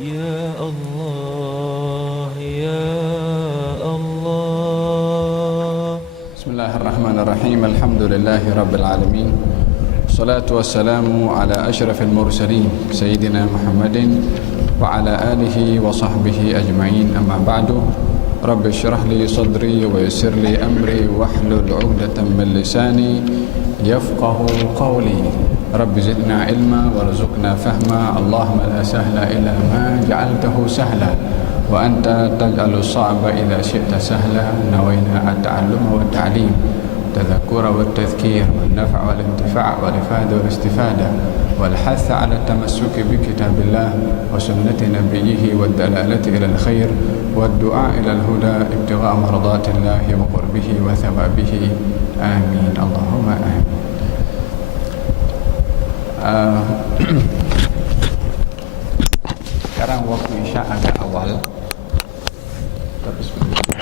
Ya Allah, Ya Allah. Bismillahirrahmanirrahim. Alhamdulillahi rabbil alamin. Salatu wassalamu ala asyrafil mursalin Sayyidina Muhammadin wa ala alihi wa sahbihi ajma'in. Amma ba'du. Rabbi syrah li sadri wa yassir li amri wahlul 'uqdatam min lisani yafqahu qawli. Rabbi zidna ilma warzuqna fahma. Allahumma la sahla illa ma ja'altahu sahla wa anta taj'alu sa'ba idza syi'ta sahla. Nawaina at-ta'alluma wa ta'lim, tadhakkura wa tadhkir, wal naf'a wal intifa' wal ifada wal istifada, wal hath 'ala at-tamassuki bi kitabillah wa sunnati nabiyhi wad dalalati ila al-khair wad du'a ila al-huda ibtigha'a mardatillahi wa qurbihi wa thawabihi. Amin. Allahumma amin. Sekarang waktu Isya agak awal, tapi sebenarnya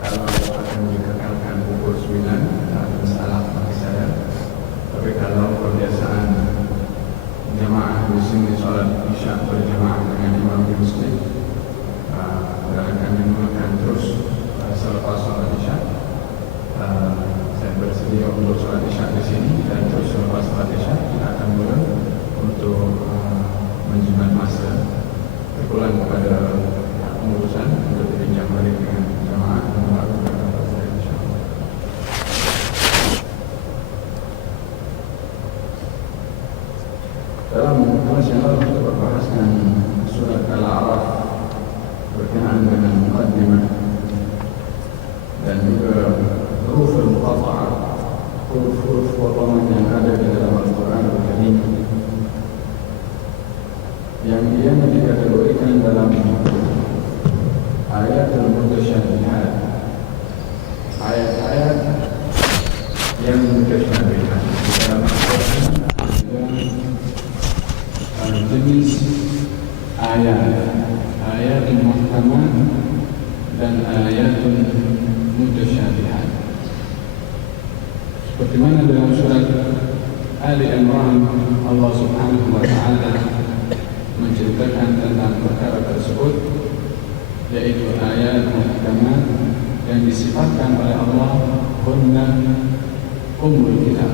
kalau akan dikekalkan pukul 9 tak salah bagi saya. Tapi kalau kebiasaan jamaah di sini sholat Isya berjamaah dengan imam di masjid, dan kami mulakan terus selepas sholat Isya. Saya bersedia untuk sholat Isya di sini, dan terus selepas sholat Isya kita akan mulai untuk menjimat masa berpulang kepada pengurusan untuk berbincang balik dengan jamaah dan melakukan apa saja insyaAllah. Dalam kelas yang lalu kita berbahas dengan surat Al-A'raf berkenaan dengan muqaddimah dan juga huruf al-muqatta'ah, huruf-huruf potongan yang ada di dalam Al-Quran Al-Karim yang ia dikategorikan dalam ayat al-mutasyabihat, ayat-ayat yang mutasyabihat di dalam Al-Quran. Ada jenis ayat muhkamah dan ayat mutasyabihat. Seperti mana dalam surat Ali Imran Allah Subhanahu wa taala menceritakan tentang perkara tersebut, yaitu ayat muhkamah yang disifatkan oleh Allah hunna ummul kitab.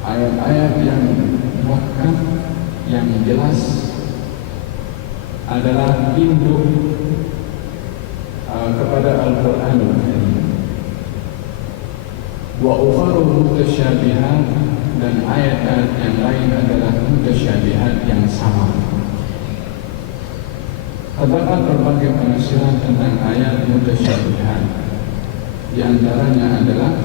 Ayat-ayat yang muhkam yang jelas adalah induk kepada Al-Quranul Karim. Wa ukharu mutasyabihat, dan ayat-ayat yang lain adalah mutasyabihat yang sama. Terdapat berbagai penafsiran tentang ayat mutasyabihat. Di antaranya adalah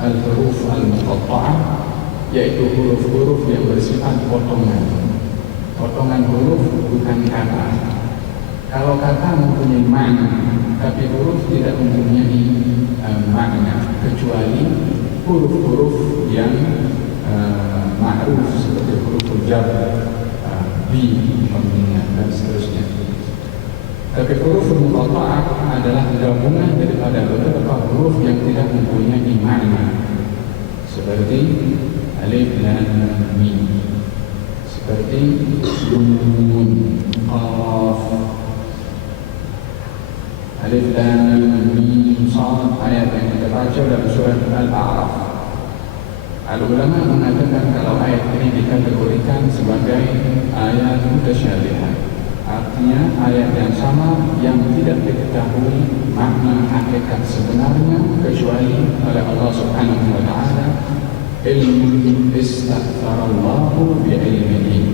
al-huruf al-muqatta'ah, yaitu huruf-huruf yang bersifat potongan. Potongan huruf bukan kata. Kalau kata mempunyai makna, tapi huruf tidak mempunyai makna, kecuali huruf-huruf yang ma'ruf seperti huruf jar, bi, peminat, dan seterusnya. Tapi huruf muqatta'ah adalah gabungan daripada beberapa huruf yang tidak mempunyai makna, seperti alif, lam, mim, seperti nun, qaf. Alif, lam, mim, shad, ayat yang kita baca dalam surat Al-A'raf. Al-ulama mengatakan kalau ayat ini dikategorikan sebagai ayat mutasyabihat, artinya ayat yang sama yang tidak diketahui makna hakikat sebenarnya kecuali oleh Allah Subhanahu wa taala. Ilmu istaghfarallahu bi'ilmihi,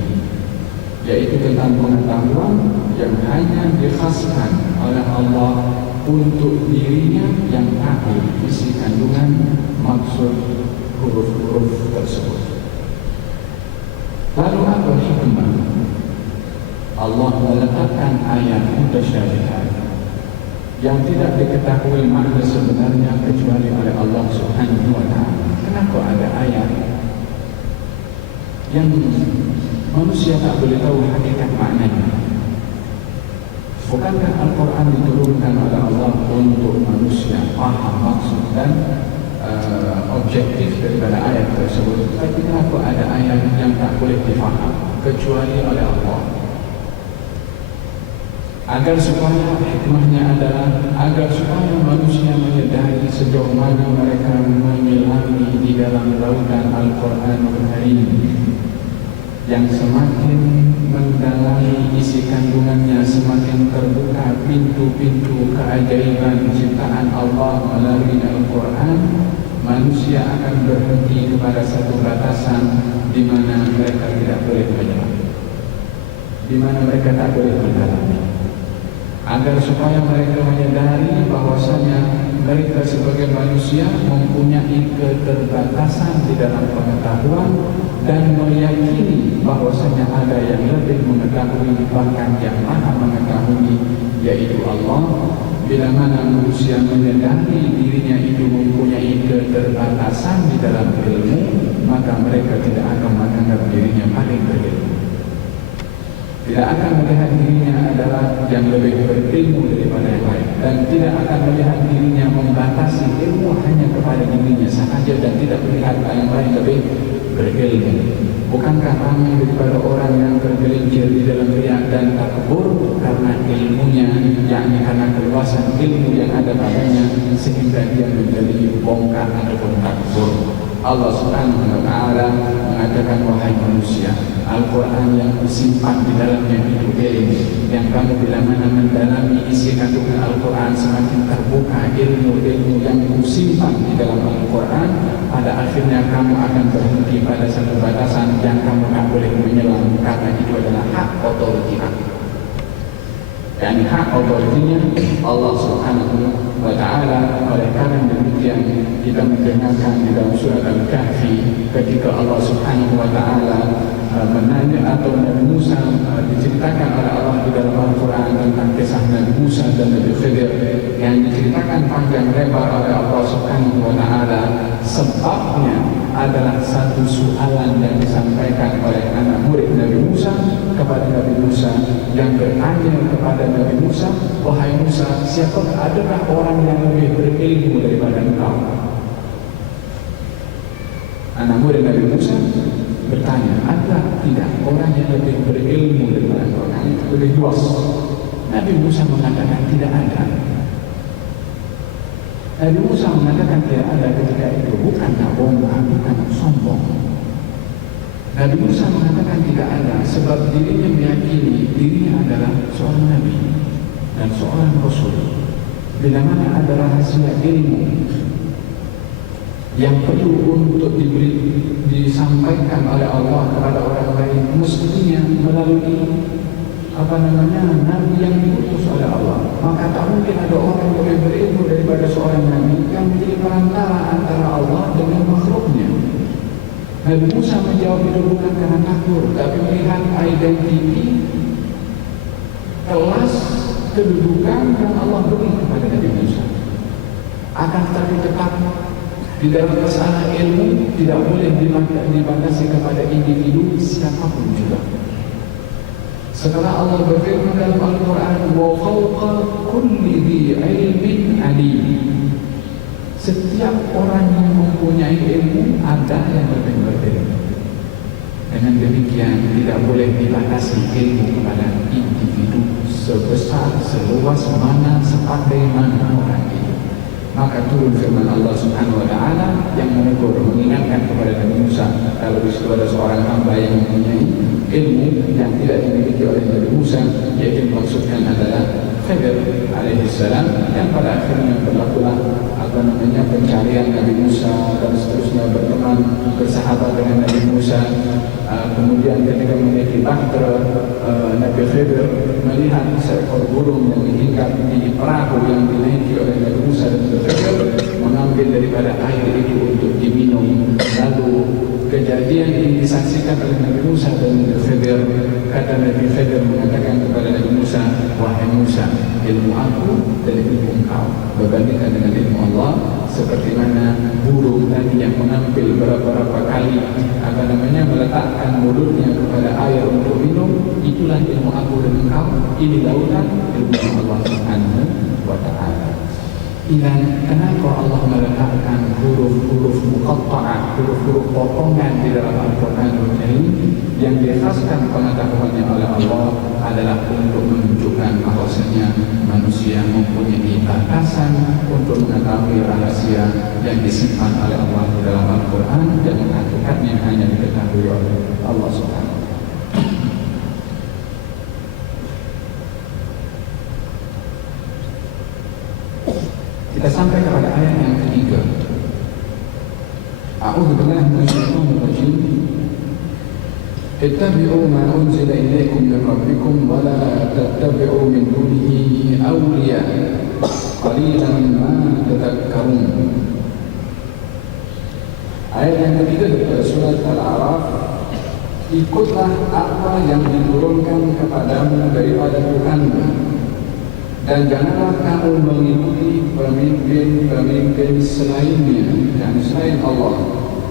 yaitu tentang pengetahuan yang hanya dikhaskan oleh Allah untuk dirinya yang tahu isi kandungan maksud huruf-huruf tersebut. Lalu apa hikmah Allah meletakkan ayat mutasyabihat yang tidak diketahui makna sebenarnya kecuali oleh Allah Subhanahu wa taala? Kenapa ada ayat yang manusia tak boleh tahu hakikat maknanya? Bukankah Al-Quran diturunkan oleh Allah untuk manusia paham maksud dan objektif daripada ayat tersebut. Tapi kenapa ada ayat yang tak boleh difaham kecuali oleh Allah? Agar supaya hikmahnya adalah agar supaya manusia menyadari sejauh mana mereka menyelami di dalam lautan Al-Quranul Karim, yang semakin mendalami isi kandungannya, semakin terbuka pintu-pintu keajaiban ciptaan Allah melalui Al-Quran. Manusia akan berhenti kepada satu batasan di mana mereka tidak boleh menyelam, di mana mereka tak boleh mendalami. Agar supaya mereka menyadari bahwasanya mereka sebagai manusia mempunyai keterbatasan di dalam pengetahuan dan meyakini bahwasanya ada yang lebih mengetahui, bahkan yang maha mengetahui, yaitu Allah. Bila mana manusia menyadari dirinya itu mempunyai keterbatasan di dalam ilmu, maka mereka tidak akan menganggap dirinya paling berilmu, tidak akan melihat dirinya adalah yang lebih berilmu daripada yang lain, dan tidak akan melihat dirinya membatasi ilmu hanya kepada dirinya sahaja dan tidak melihat yang lain lebih berilmu. Bukankah ramai daripada orang yang tergelincir di dalam riak dan takbur karena ilmunya, yakni karena keluasan ilmu yang ada padanya, sehingga dia menjadi bongkar ataupun takbur. Allah Subhanahu wa Ta'ala mengatakan, wahai manusia, Al-Quran yang disimpan di dalamnya itu ilmu, yang kamu bila mana mendalami isi kandungan Al-Quran, semakin terbuka ilmu-ilmu yang disimpan di dalam Al-Quran, pada akhirnya kamu akan berhenti pada satu batasan yang kamu tak boleh menyelam, karena itu adalah hak otoriti kamu. Dan hak otoritinya Allah Subhanahu wa Ta'ala. Oleh karena demikian kita mendengarkan di dalam surat Al-Kahfi ketika Allah Subhanahu wa Ta'ala menanya atau Nabi Musa, diceritakan oleh Allah di dalam Al-Quran tentang kisah Nabi Musa dan Nabi Khidir yang diceritakan panjang lebar oleh Allah Subhanahu wa Ta'ala. Sebabnya adalah satu soalan yang disampaikan oleh anak murid Nabi Musa kepada Nabi Musa, yang bertanya kepada Nabi Musa, wahai Musa, siapakah adakah orang yang lebih berilmu daripada engkau? Anak murid Nabi Musa bertanya, ada tidak orang yang lebih berilmu daripada engkau, lebih luas? Nabi Musa mengatakan tidak ada. Nabi Musa mengatakan tidak ada ketika itu bukanlah bongkar, bukan sombong. Nabi Musa mengatakan tidak ada sebab dirinya meyakini dirinya adalah seorang Nabi dan seorang Rasul. Bila mana ada rahasia ilmu yang perlu untuk disampaikan oleh Allah kepada orang lain, mestinya melalui Nabi yang diutus oleh Allah. Maka tak mungkin ada orang yang lebih berilmu daripada seorang Nabi yang menjadi perantara antara Allah dengan makhluknya. Nabi Musa menjawab itu bukan karena takut, tapi melihat identiti, kelas, kedudukan yang Allah beri kepada Nabi Musa. Akan tetapi tetap di dalam masalah ilmu tidak boleh dibatasi kepada individu siapapun juga. Setelah Allah berfirman dalam Al-Quran, wa fawqa kulli dhi ilmin alim, setiap orang yang mempunyai ilmu ada yang lebih berilmu. Dengan demikian tidak boleh dibatasi ilmu kepada individu sebesar, seluas mana, sepandai mana orang itu. Maka turun firman Allah Subhanahu wa Ta'ala yang menegur, mengingatkan kepada Nabi Musa, kalau di situ ada seorang hamba yang mempunyai ilmu yang tidak dimiliki oleh Nabi Musa, yaitu maksudkan adalah Khidir alaihissalam, yang pada akhirnya berlakulah pencarian Nabi Musa dan seterusnya, berteman, bersahabat dengan Nabi Musa. Kemudian ketika memiliki bahtera, Nabi Khidir melihat seekor burung yang diikat di perahu yang dinaiki oleh Nabi Musa dan Nabi Khidir, mengambil daripada air itu untuk diminum. Lalu kejadian ini disaksikan oleh Nabi Musa dan Nabi Khidir. Kata Nabi Khidir mengatakan kepada Nabi Musa, wahai Musa, ilmu aku dan ilmu engkau berbandingkan dengan ilmu Allah, seperti mana burung tadi yang mengambil beberapa kali meletakkan mulutnya kepada air untuk minum, itulah ilmu aku dan engkau. Ini lautan ilmu Allah Subhanahu wa Ta'ala. Dan kenapa Allah meletakkan huruf-huruf muqaddar muqatta'ah, huruf-huruf potongan di dalam Al-Quranul Karim yang dikhaskan pengetahuannya oleh Allah adalah untuk menunjukkan bahwasanya manusia mempunyai batasan untuk mengetahui rahasia yang disimpan oleh Allah di dalam Al-Quran dan hakikatnya hanya diketahui oleh Allah Subhanahu wa Ta'ala. Kita sampai kepada ayat yang ketiga. A'udzu billahi minasyaitonir rajim. Ittabi'u ma unzila ilaykum min rabbikum wa la tattabi'u min dunihi awliya qalilan ma tadhakkarun. Ayat yang ketiga dari surat Al-A'raf. Ikutlah apa yang diturunkan kepadamu daripada Tuhanmu, dan janganlah kamu mengikuti pemimpin-pemimpin selainnya dan selain Allah.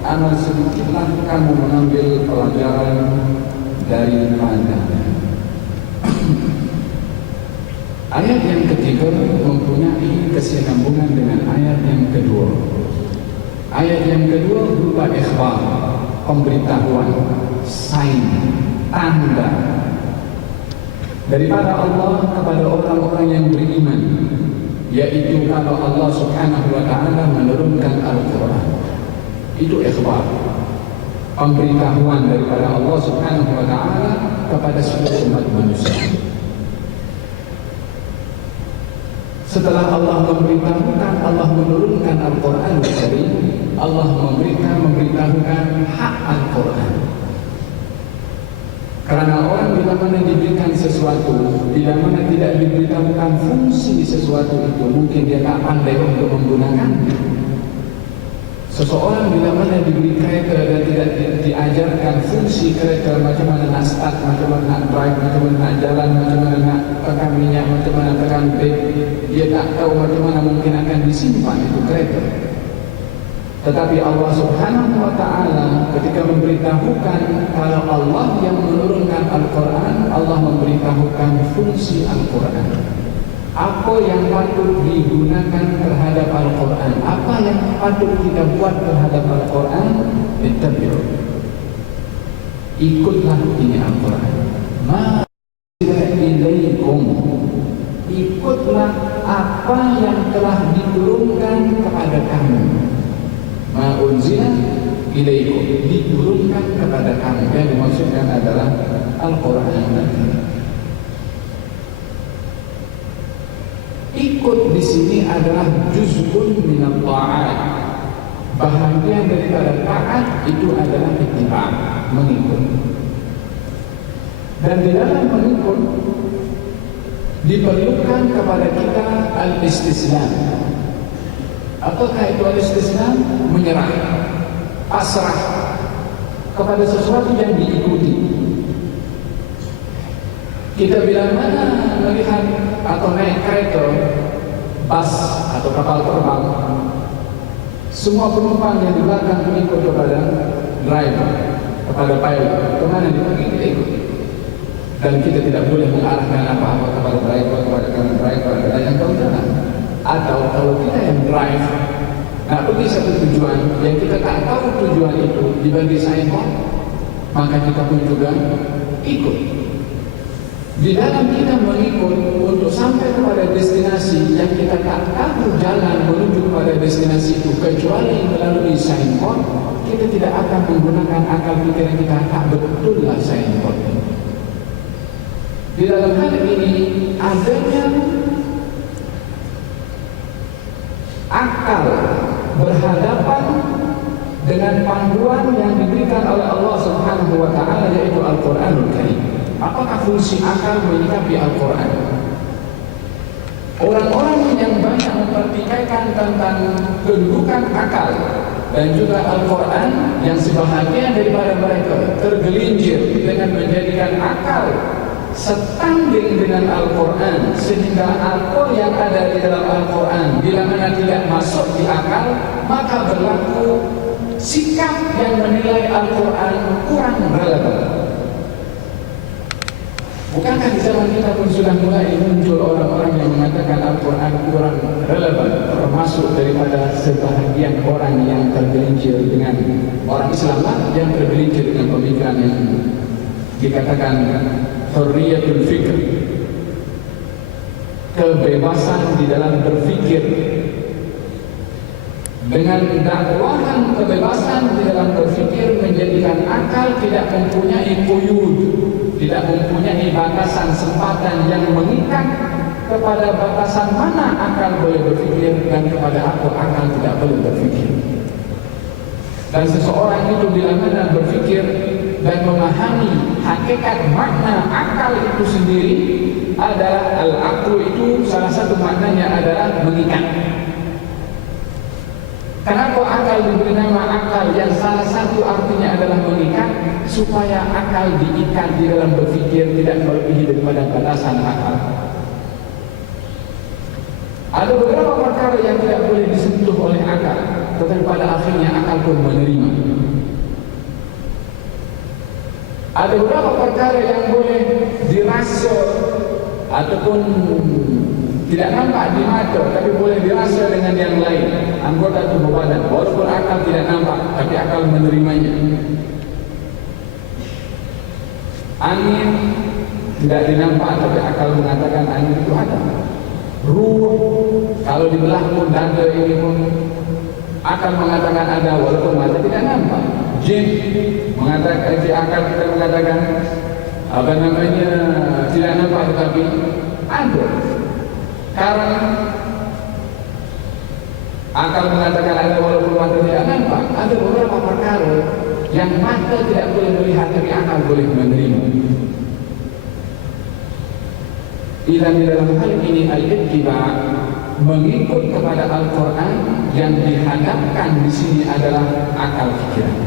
Amal sedikitlah kamu mengambil pelajaran daripadanya. Ayat yang ketiga mempunyai kesinambungan dengan ayat yang kedua. Ayat yang kedua berupa ikhbar, pemberitahuan, sign, tanda daripada Allah kepada orang-orang yang beriman, yaitu kalau Allah Subhanahu wa Ta'ala menurunkan Al-Quran. Itu ikhbar, pemberitahuan daripada Allah Subhanahu wa Ta'ala kepada seluruh umat manusia. Setelah Allah memberitahukan, Allah menurunkan Al-Quran Al-Karim, Allah memberitahukan hak Al-Quran. Karena orang bila mana diberikan sesuatu, bila mana tidak diberitahukan fungsi sesuatu itu, mungkin dia tak pandai untuk menggunakannya. Seseorang bila mana diberi kereta dan tidak diajarkan fungsi kereta, macam mana nak start, macam mana nak drive, macam mana nak jalan, macam mana nak tekan minyak, macam mana tekan brake, dia tak tahu macam mana mungkin akan disimpan itu kereta. Tetapi Allah Subhanahu wa Ta'ala ketika memberitahukan kalau Allah yang menurunkan Al-Quran, Allah memberitahukan fungsi Al-Quran. Apa yang patut digunakan terhadap Al-Quran, apa yang patut kita buat terhadap Al-Quran, ittabi'u, ikutlah ini Al-Quran. Ma ilaikum, ikutlah apa yang telah diturunkan kepada kamu. Ma unzila ilaikum, diturunkan kepada kamu. Yang dimaksudkan adalah Al-Quran. Ikut di sini adalah juz'un minat ta'at, bahagian daripada taat itu adalah ittiba', mengikut. Dan di dalam mengikut diperlukan kepada kita al-istislam. Apakah itu al-istislam? Menyerah, pasrah kepada sesuatu yang diikuti. Kita bila mana melihat atau naik kereta, bas atau kapal terbang, semua penumpang yang di belakang mengikut kepada driver, kepada pilot, kemana dia pergi kita ikut. Dan kita tidak boleh mengarahkan apa-apa kepada driver, kepada kanan driver adalah yang tahu jalan. Atau kalau kita yang drive nak pergi satu tujuan yang kita tak tahu tujuan itu dibagi signboard, maka kita pun juga ikut. Di dalam kita mengikut untuk sampai kepada destinasi yang kita tak tahu jalan menuju kepada destinasi itu kecuali melalui signboard, kita tidak akan menggunakan akal pikiran kita. Tak betullah signboard. Di dalam hal ini adanya akal berhadapan dengan panduan yang diberikan oleh Allah Subhanahu wa Ta'ala, yaitu Al-Quranul Karim. Apakah fungsi akal menyikapi Al-Quran? Orang-orang yang banyak mempertikaikan tentang kedudukan akal dan juga Al-Quran, yang sebahagian daripada mereka tergelincir dengan menjadikan akal setanding dengan Al-Quran, sehingga apa yang ada di dalam Al-Quran bila mana tidak masuk di akal, maka berlaku sikap yang menilai Al-Quran kurang relevan. Bukankah di zaman kita pun sudah mulai muncul orang-orang yang mengatakan Al-Quran kurang relevan, termasuk daripada sebahagian orang yang tergelincir dengan Orang Islam lah yang tergelincir dengan pemikiran yang dikatakan hurriyatul fikr, kebebasan di dalam berpikir. Dengan dakwahan kebebasan di dalam berpikir menjadikan akal tidak mempunyai quyud, tidak mempunyai batasan sempatan yang mengikat kepada batasan mana akal boleh berpikir dan kepada apa akal tidak boleh berpikir. Dan seseorang itu bila mana berpikir dan memahami hakikat makna akal itu sendiri adalah al-aqlu, itu salah satu maknanya adalah mengikat. Kenapa akal diberi nama akal yang salah satu artinya adalah mengikat? Supaya akal diikat di dalam berpikir tidak melebihi daripada batasan akal. Ada beberapa perkara yang tidak boleh disentuh oleh akal, tetapi pada akhirnya akal pun menerima. Ada beberapa perkara yang boleh dirasa ataupun tidak nampak di mata, tapi boleh dirasa dengan yang lain, anggota tubuh badan. Walaupun akal tidak nampak, tapi akal menerimanya. Angin tidak dinampak, tapi akal mengatakan angin itu ada. Ruh, kalau dibelah pun dada ini pun akal mengatakan ada, walaupun mata tidak nampak. Jin mengatakan, akal kita mengatakan tidak nampak, tetapi ada. Karena akal mengatakan ada walaupun mata tidak nampak. Ada beberapa perkara yang mata tidak boleh melihat, tapi akal boleh menerima. Di dalam hal ini al-ittiba, mengikut kepada Al-Quran, yang dihadapkan di sini adalah akal pikiran.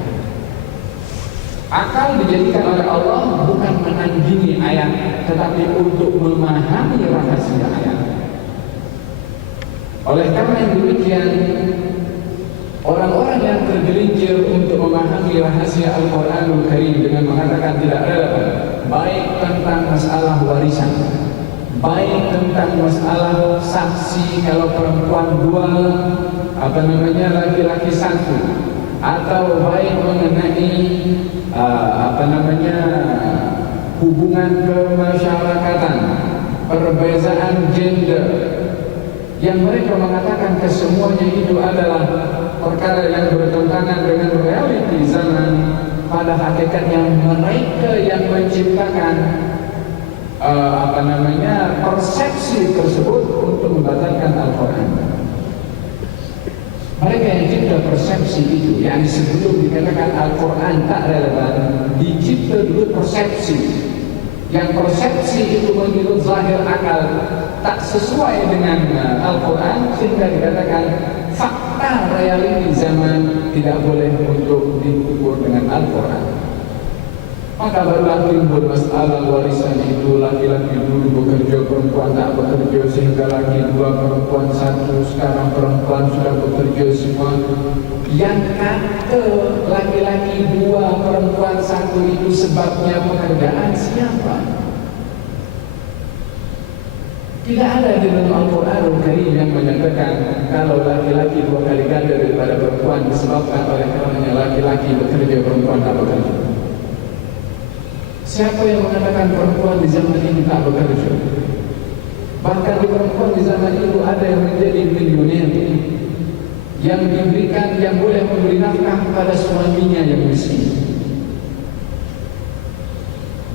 Akal dijadikan oleh Allah bukan menandingi ayat, tetapi untuk memahami rahasia ayat. Oleh karena yang demikian, orang-orang yang tergelincir untuk memahami rahasia Al-Quranul Karim dengan mengatakan tidak relevan, baik tentang masalah warisan, baik tentang masalah saksi kalau perempuan dua, laki-laki satu, atau baik mengenai hubungan kemasyarakatan, perbezaan gender, yang mereka mengatakan kesemuanya itu adalah perkara yang bertentangan dengan realiti zaman. Pada hakikatnya mereka yang menciptakan persepsi tersebut untuk membatalkan Al-Quran. Mereka yang cipta persepsi itu, yang sebelum dikatakan Al-Quran tak relevan, dicipta dulu persepsi. Yang persepsi itu menurut zahir akal tak sesuai dengan Al-Quran, sehingga dikatakan fakta realiti zaman tidak boleh untuk diukur dengan Al-Quran. Maka barulah timbul masalah warisan itu, laki-laki dulu bekerja, perempuan tak bekerja, sehingga laki dua, perempuan satu. Sekarang perempuan sudah bekerja semua. Yang kata laki-laki dua, perempuan satu itu sebabnya pekerjaan siapa? Tidak ada di dalam Al-Quranul Karim yang menyatakan kalau laki-laki dua kali ganda daripada perempuan disebabkan oleh karenanya laki-laki bekerja, perempuan tak bekerja. Siapa yang mengatakan perempuan di zaman ini tak bekerja? Bahkan di perempuan di zaman itu ada yang menjadi milioner, yang diberikan, yang boleh memberi nafkah kepada suaminya yang miskin.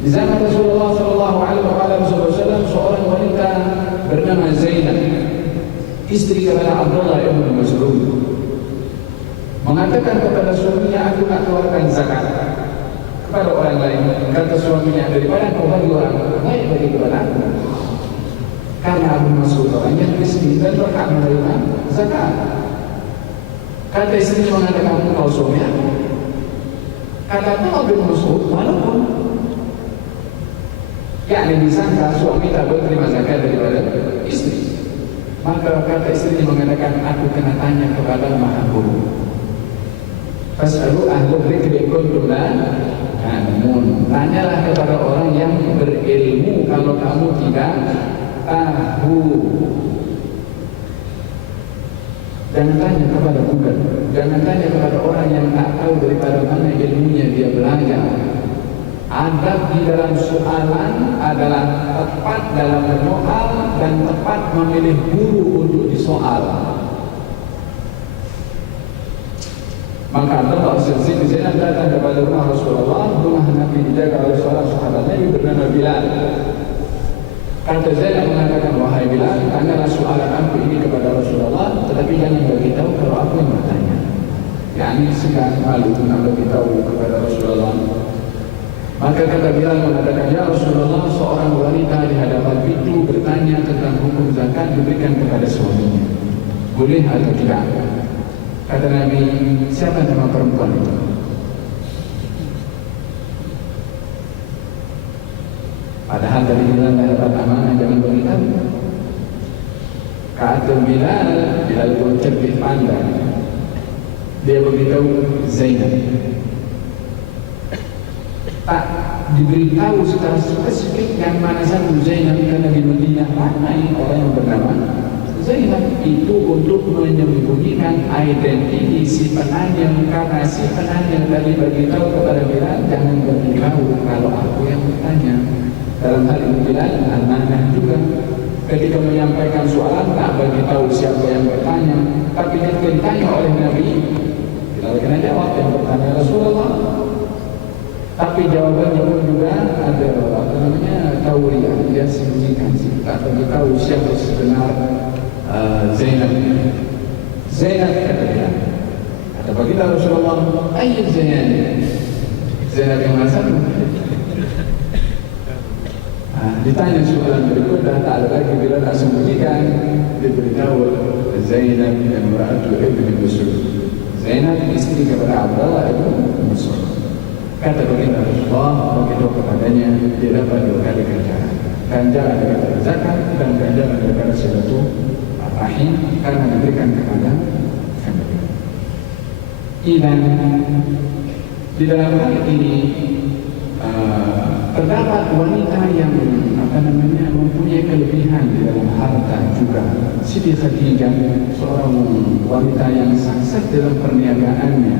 Di zaman Rasulullah SAW, seorang wanita bernama Zainab, istri kepada Abdullah ibn Mas'ud, mengatakan kepada suaminya, aku nak keluarkan zakat kepada orang lain. Kata suaminya, daripada kau bagi orang, baik bagi kepada aku. Karena Abu Mas'ud orangnya miskin dan berhak menerima zakat. Kata istrinya mengatakan, kau suami aku. Kata Abu Mas'ud, walaupun yakni disangka suami tak berterima zakat daripada istri. Maka kata istrinya mengatakan, aku kena tanya kepada Maha Guru. Fas'alu ahlu dzikri in kuntum la ta'lamun. Tanyalah kepada orang yang berilmu kalau kamu tidak tahu. Jangan tanya kepada Google, jangan tanya kepada orang yang tak tahu daripada adab di dalam soalan adalah tepat dalam menyoal dan tepat memilih guru untuk disoal. Maka Abdullah bin Zainab datang kepada rumah Rasulullah. Rumah Nabi dijaga oleh seorang sahabat Nabi bernama Bilal. Kata Zainab mengatakan, wahai Bilal, tanyalah soalan aku ini kepada Rasulullah, tetapi jangan beritahu kalau aku yang bertanya. Yani segan malu nak beritahu kepada Rasulullah. Maka kata Bilal mengatakan, ya Rasulullah, seorang wanita di hadapan pintu bertanya tentang hukum zakat diberikan kepada suaminya. Boleh atau tidak? Kata Nabi, siapa nama perempuan itu? Padahal tadi Bilal dah dapat amanah jangan beritahu. Kata Bilal pun cerdik pandai. Dia beritahu Zainab. Tak diberitahu secara spesifik yang mana satu Zainab, karena di Madinah ramai orang yang bernama Zainab. Itu untuk menyembunyikan identiti si penanya, karena si penanya tadi beritahu kepada Bilal, jangan beritahu kalau aku yang bertanya. Dalam hal ini Bilal amanah juga. Ketika menyampaikan soalan tak beritahu siapa yang bertanya, tapi ketika ditanya oleh Nabi, Bilal kena jawab yang bertanya Rasulullah. Tapi jawabannya pun juga ada tauriah, dia sembunyikan, tak beritahu siapa sebenar Zainab. Zainab kata dia, kata baginda Rasulullah, ayat Zainab, Zainab yang mana satu? Ditanya soalan berikut, dah tak ada lagi, bila tak sembunyikan, diberitahu Zainab yang meratu Ibn Mas'ud. Zainab istri kepada Abdullah Ibn Mas'ud. Kata baginda Rasulullah, begitu kepadanya, dia dapat 2 kali ganjaran. Ganjaran daripada zakat dan ganjaran daripada silaturahim karena diberikan kepada family. Dan di dalam hal ini terdapat wanita yang mempunyai kelebihan di dalam harta juga. Siti Khadijah, seorang wanita yang sukses dalam perniagaannya.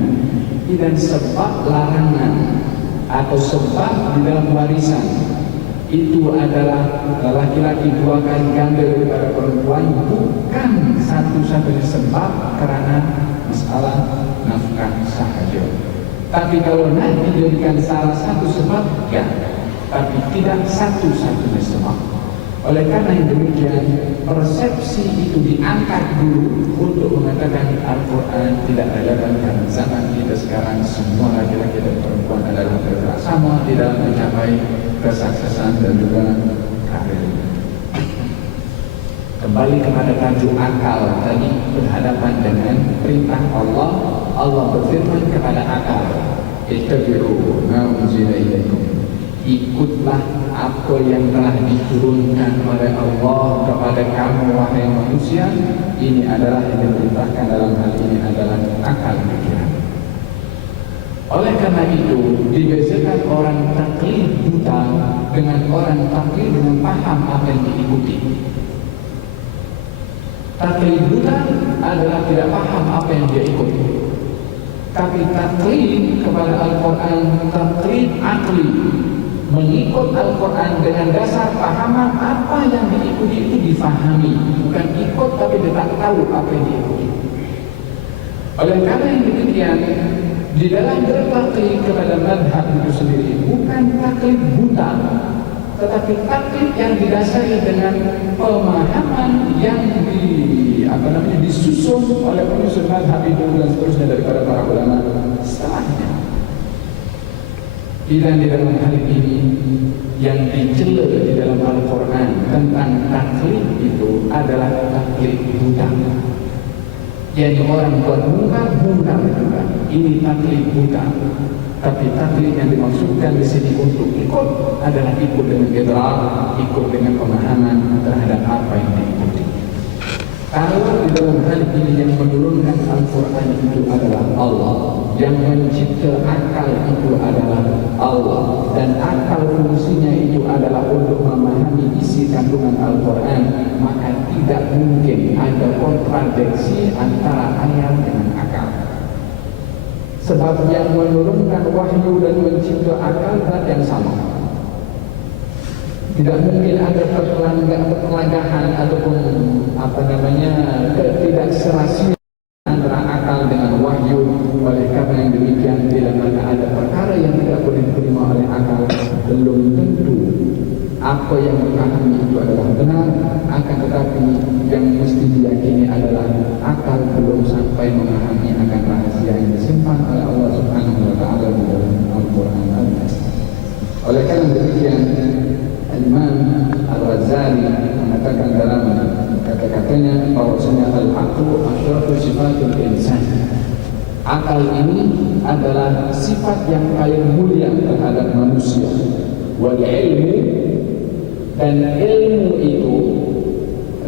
Dan sebab larangan atau sebab di dalam warisan itu adalah laki-laki 2 kali ganda daripada perempuan, bukan satu-satunya sebab karena masalah nafkah sahaja. Tapi kalau nak dijadikan salah satu sebab, ya, tapi tidak satu-satunya sebab. Oleh karena yang demikian, persepsi itu diangkat dulu untuk mengatakan Al-Quran tidak relevan karena zaman kita sekarang semua laki-laki dan perempuan adalah bergerak sama di dalam mencapai kesuksesan dan juga karir. Kembali kepada tajuk akal tadi, berhadapan dengan perintah Allah. Allah berfirman kepada akal, ittabi'u ma unzila ilaikum, ikutlah apa yang telah diturunkan oleh Allah kepada kamu wahai manusia. Ini adalah yang diperintahkan dalam hal ini adalah akal pikiran. Oleh karena itu dibezakan orang taklid buta dengan orang taklid dengan paham apa yang diikuti. Taklid buta adalah tidak paham apa yang dia ikuti. Tapi taklid kepada Al-Quran, taklid akli, mengikut Al-Quran dengan dasar pahaman apa yang diikuti itu difahami, bukan ikut tapi dia tak tahu apa yang diikuti. Oleh karena yang demikian, di dalam bertaklid kepada madhab itu sendiri bukan taklid buta, tetapi taklid yang didasari dengan pemahaman yang disusun oleh penyusun madhab itu dan seterusnya daripada para ulama setelahnya. Dan di dalam hal ini yang dicela di dalam Al-Quran tentang taklid itu adalah taklid buta. Yang orang buat mungkar juga, ini taklid buta. Tapi taklid yang dimaksudkan di sini untuk ikut adalah ikut dengan idrak, ikut dengan pemahaman terhadap apa yang diikuti. Kalau di dalam hal ini yang menurunkan Al-Quran itu adalah Allah, yang mencipta akal itu adalah Allah, dan akal fungsinya itu adalah untuk memahami isi kandungan Al-Quran, maka tidak mungkin ada kontradiksi antara ayat dengan akal. Sebab yang menurunkan wahyu dan mencipta akal zat yang sama. Tidak mungkin ada pertelagahan ataupun ketidakserasian antara akal dengan wahyu. Oleh karena yang demikian, bila mana ada perkara yang tidak boleh diterima oleh akal, belum tentu apa yang dipahami itu adalah benar. Akan tetapi yang mesti diyakini adalah akal belum sampai memahami akan rahasia yang disimpan oleh Allah Subhanahu wa taala di dalam Al-Qur'an. Oleh karena demikian, Imam Al-Ghazali mengatakan dalam kata-katanya bahwasanya al-aqlu asyratu sifatul insan. Akal ini adalah sifat yang paling mulia terhadap manusia. Wal ilmu, dan ilmu itu,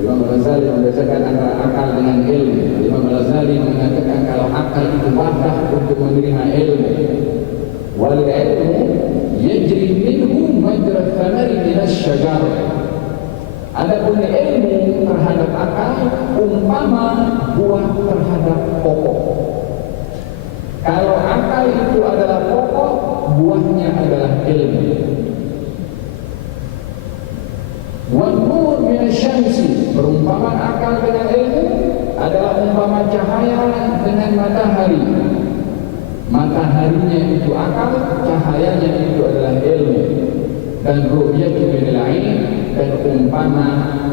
Imam Al-Ghazali membedakan antara akal dengan ilmu. Imam Al-Ghazali mengatakan kalau akal itu wadah untuk menerima ilmu. Wal ilmu yajri minhu majra thamari minas syajar. Adapun ilmu terhadap akal umpama buah terhadap pokok. Kalau akal itu adalah pokok, buahnya adalah ilmu. Wan nur minasyamsi, perumpamaan akal dengan ilmu adalah umpama cahaya dengan matahari. Mataharinya itu akal, cahayanya itu adalah ilmu. Dan ru'yatu minal ain, dan umpama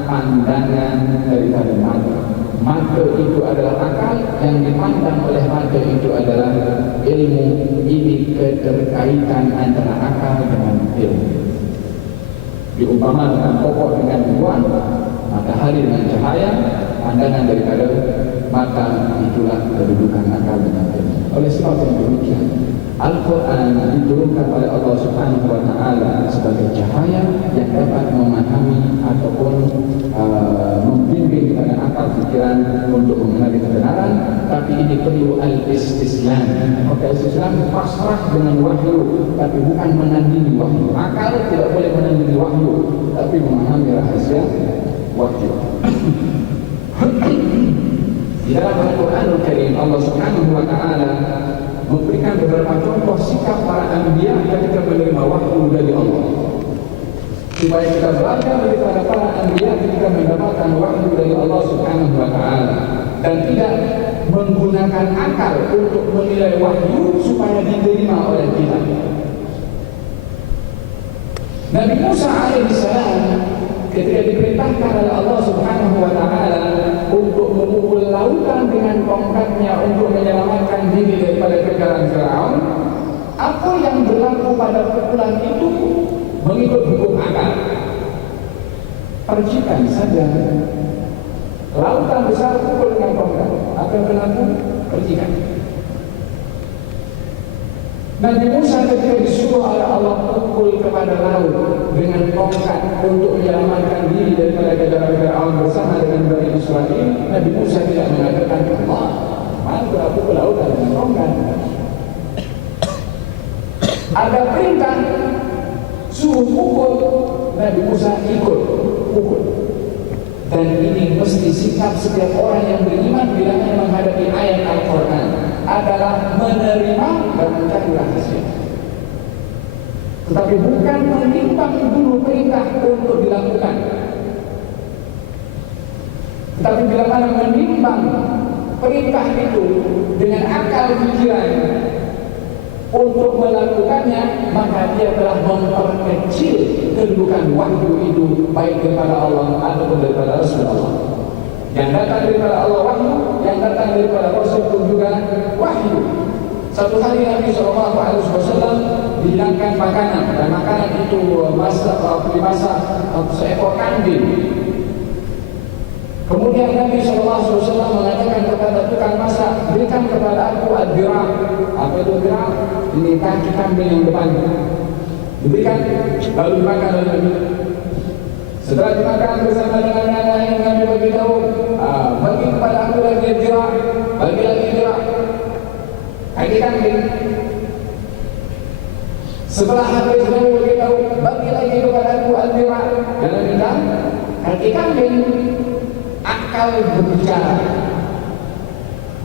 pandangan daripada mata. Mata itu adalah akal, yang dipandang oleh mata itu adalah ilmu. Ini keterkaitan antara akal dengan ilmu. Diumpamakan pokok dengan buah, matahari dengan cahaya, pandangan daripada mata, itulah kedudukan akal dengan ilmu. Oleh sebab yang demikian, Al-Quran diturunkan oleh Allah Subhanahu wa taala sebagai cahaya yang dapat memahami ataupun membimbing pada akal fikiran untuk mengenali kebenaran. Tapi ini perlu al-istislam. Maka Islam pasrah dengan wahyu, tapi bukan menandingi wahyu. Akal tidak boleh menandingi wahyu, tapi memahami rahasia wahyu. Di dalam Al-Quranul Karim, Allah Subhanahu wa taala memberikan beberapa contoh sikap para anbiya ketika menerima wahyu dari Allah, supaya kita belajar daripada para anbiya ketika mendapatkan wahyu dari Allah Subhanahu wa taala, dan tidak menggunakan akal untuk menilai wahyu supaya diterima oleh kita. Nabi Musa alaihissalam ketika diperintahkan oleh Allah Subhanahu wa taala untuk memukul lautan dengan tongkatnya untuk menyelamatkan diri daripada kejaran Firaun, apa yang berlaku pada pukulan itu mengikut hukum akal. Percikan saja, lautan besar pukul dengan tongkat, apa yang berlaku? Percikan. Nabi Musa ketika disuruh oleh Allah pukul kepada laut dengan tongkat untuk menyelamatkan diri daripada kejaran Firaun bersama dengan Bani Israel, Nabi Musa tidak mengatakan, Allah, mana aku pukul lautan dengan tongkat? Ada perintah suruh pukul, Nabi Musa ikut pukul. Dan ini mesti sikap setiap orang yang beriman bila menghadapi ayat Al-Quran, adalah menerima dan mencari rahasia, tetapi bukan menimbang dulu perintah untuk dilakukan. Tetapi bila mana menimbang perintah itu dengan akal pikiran untuk melakukannya, maka dia telah memperkecil kedudukan wahyu itu, baik daripada Allah ataupun daripada Rasulullah. Yang datang daripada Allah wahyu, yang datang daripada Rasul pun juga wahyu. Satu hari Nabi SAW dihidangkan makanan, dan makanan itu dimasak seekor kambing. Kemudian Nabi SAW mengatakan kepada tukang masak, berikan kepada aku ad-dirah. Apa itu ad-dirah? Ini kaki kambing yang depan. Diberikan, lalu dimakan oleh Nabi. Setelah dimakan bersama dengan yang lain, Nabi beritahu, bagi kepada aku lagi ad-dirah, bagi lagi ad-dirah, kaki kambing. Setelah habis Nabi beritahu, bagi lagi kepada aku ad-dirah, dan bilang kaki kambing. Akal berbicara.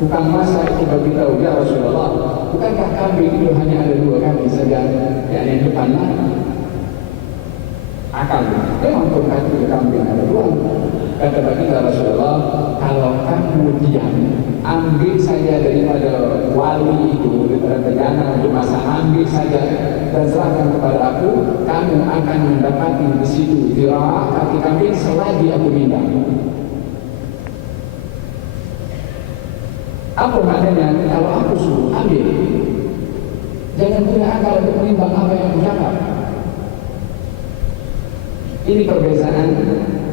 Tukang masak itu beritahu, ya Rasulullah, bukankah kambing itu hanya ada dua kaki saja, yang depannya akal? Memang kaki kambing ada dua. Kata baginda Rasulullah, kalau kamu diam, ambil saja daripada wali itu, daripada bejana untuk masa, ambil saja dan serahkan kepada aku, kamu akan mendapati di situ dirah kaki kambing selagi aku minta. Apa maknanya? Kalau aku suruh ambil, jangan punya akal untuk menimbang apa yang aku cakap. Ini perbezaan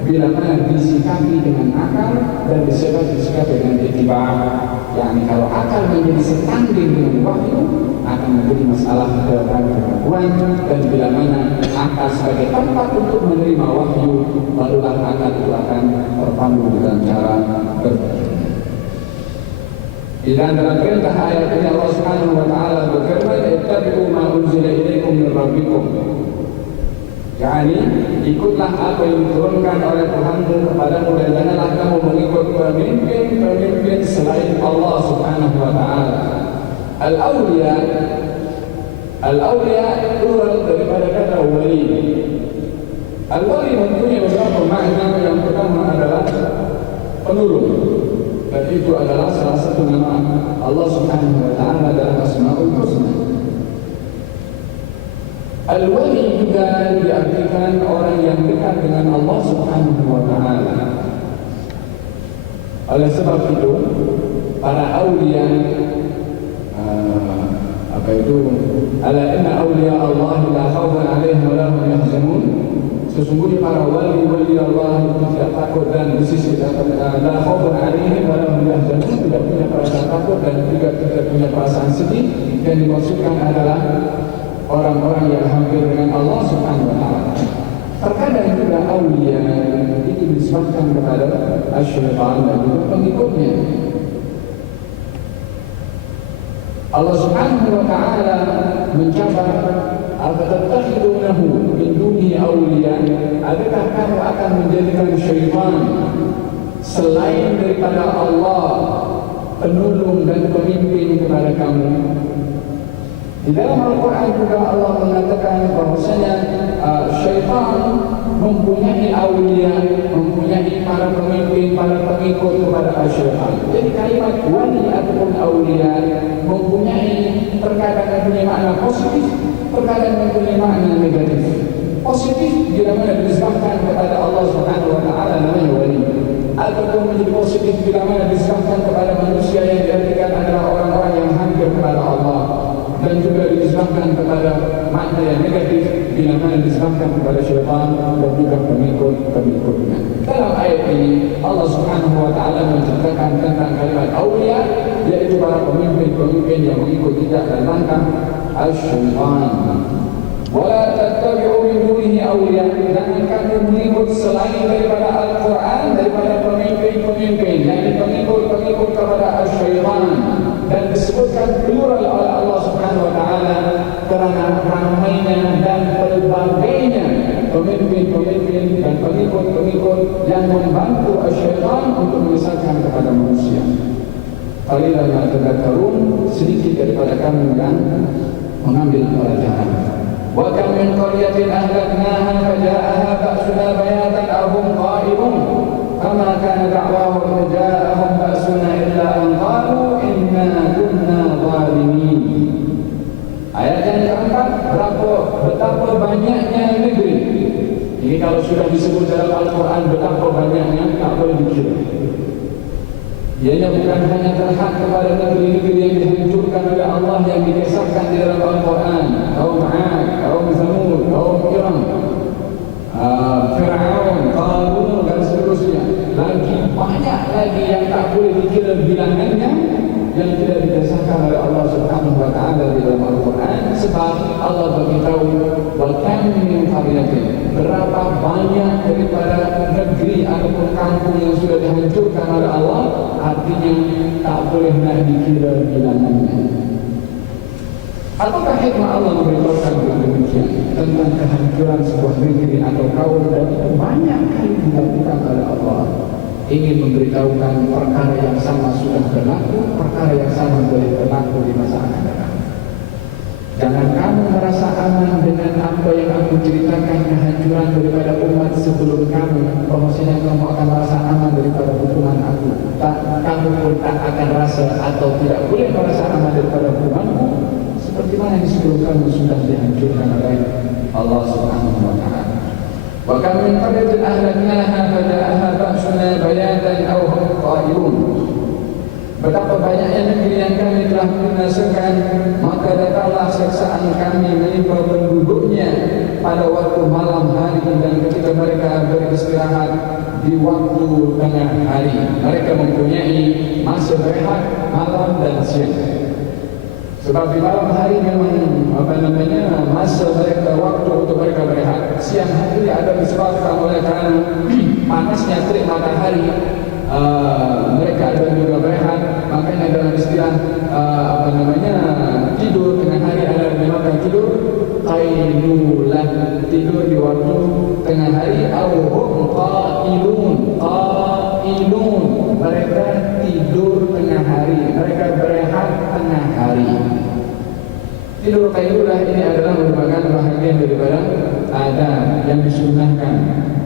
bila mana disikapi dengan akal dan disikapi dengan ittiba'. Yani kalau akal menjadi setanding dengan wahyu, akan menjadi masalah dalam keraguan, dan bila mana akal sebagai tempat untuk menerima wahyu, barulah akal itu akan terpandu dengan cara dan dalam perintah ayat ini Allah Subhanahu wa taala berfirman, "Ittabi'u ma unzila ilaikum min rabbikum." Yani ikutlah apa yang diturunkan oleh Tuhanmu kepadamu dan janganlah kamu mengikut pemimpin selain Allah Subhanahu wa taala. Al-awliya plural daripada kata wali. Al-wali mempunyai beberapa makna. Yang pertama adalah penolong, dan itu adalah salah satu nama Allah Subhanahu wa taala dalam Asmaul Husna. Al-wali juga diartikan orang yang dekat dengan Allah Subhanahu wa taala. Oleh sebab itu, para awliya ala inna awliya Allah la khawfun 'alaihim wa la hum yahzanun. Sesungguhnya para wali Allah itu tidak takut dan sisi la khawfun 'alaihim wa la hum yahzanun, tidak punya perasaan takut dan juga tidak punya perasaan sedih. Yang dimaksudkan adalah orang-orang yang hampir dengan Allah Subhanahu wa taala. Terkadang juga aulia itu disebutkan kepada syaitan dan juga pengikutnya. Allah Subhanahu wa taala mencabar, "Afatattakhidunahu min duni awliya?" Adakah kamu akan menjadikan syaitan selain daripada Allah penolong dan pemimpin kepada kamu? Di dalam Al-Quran juga Allah mengatakan bahwasanya syaitan mempunyai awliya, mempunyai para pemimpin, para pengikut kepada syaitan. Jadi kalimat wali ataupun awliya mempunyai, terkadang mempunyai makna positif, terkadang mempunyai makna negatif. Positif bila mana disebutkan kepada Allah Subhanahu wa taala namanya wali, ataupun menjadi positif bila mana disebutkan kepada manusia yang diartikan adalah orang-orang yang hampir kepada Allah, dan juga disebutkan kepada makna yang negatif bila mana disebutkan kepada syaitan dan juga pengikut-pengikutnya. Dalam ayat ini Allah Subhanahu wa taala menceritakan tentang kalimat awliya, yaitu para pemimpin-pemimpin yang mengikut jejak dan langkah syaitan. Wala tattabi'u min dunihi awliya, jangan kamu mengikut selain daripada Al-Quran, daripada pemimpin-pemimpin yang pengikut-pengikut kepada syaitan. Dan disebutkan plural oleh Allah Subhanahu wa taala kerana ramainya dan pelbagainya pemimpin-pemimpin dan pengikut-pengikut yang membantu syaitan untuk menyesatkan kepada manusia. Qalilan ma tadhakkarun, sedikit daripada kamu yang mengambil pelajaran. Wa kam min qaryatin ahlaknaha faja'aha ba'suna bayatan aw hum qa'ilun kama kana da'wahum ja'ahum ba'suna illa an qalu inna kunna zalimin. Ayat yang keempat, betapa banyaknya negeri. Ini kalau sudah disebut dalam Al-Quran betapa banyaknya, tak boleh dikira. Ianya bukan hanya terhad kepada negeri-negeri yang dihancurkan oleh Allah yang dikisahkan di dalam Al-Quran, kaum 'Ad, kaum Thamud, kaum Iram, Fir'aun, Qarun dan seterusnya. Lagi banyak lagi yang tak boleh dikira bilangannya, yang tidak dikisahkan oleh Allah Subhanahu wa taala di dalam Al-Quran. Sebab Allah beritahu, wa kam min qaryatin, berapa banyak daripada negeri ataupun kampung yang sudah dihancurkan oleh Allah, artinya tak boleh nak dikira bilangannya. Apakah hikmah Allah memberitahukan demikian tentang kehancuran sebuah negeri atau kaum? Dan itu banyak kali dilakukan oleh Allah, ingin memberitahukan perkara yang sama sudah berlaku, perkara yang sama boleh berlaku di masa akan datang. kamu merasa aman dengan apa yang aku ceritakan kehancuran daripada umat sebelum kamu, bahwasanya kamu akan merasa aman daripada hukuman aku, kamu pun tak akan rasa atau tidak boleh merasa aman daripada hukumanku, seperti mana yang sebelum kamu sudah dihancurkan oleh Allah Subhanahu wa Ta'ala. Wa kam min qaryatin ahlaknaha faja'aha ba'suna bayatan aw hum qa'ilun. Betapa banyaknya negeri yang kami telah binasakan, maka datanglah siksaan kami menimpa penduduknya pada waktu malam hari dan ketika mereka beristirahat di waktu tengah hari. Mereka mempunyai masa berehat malam dan siang. Sebab di malam hari memang masa mereka, waktu untuk mereka berehat. Siang hari ada disebabkan oleh kerana panasnya terik matahari, mereka ada juga berehat. Makanya dalam istilah tidur tengah hari ada dinamakan tidur qailulah, tidur di waktu tengah hari. Hum qailun, mereka tidur tengah hari, mereka berehat tengah hari. Tidur qailulah ini adalah merupakan bahagian daripada adab yang disunnahkan.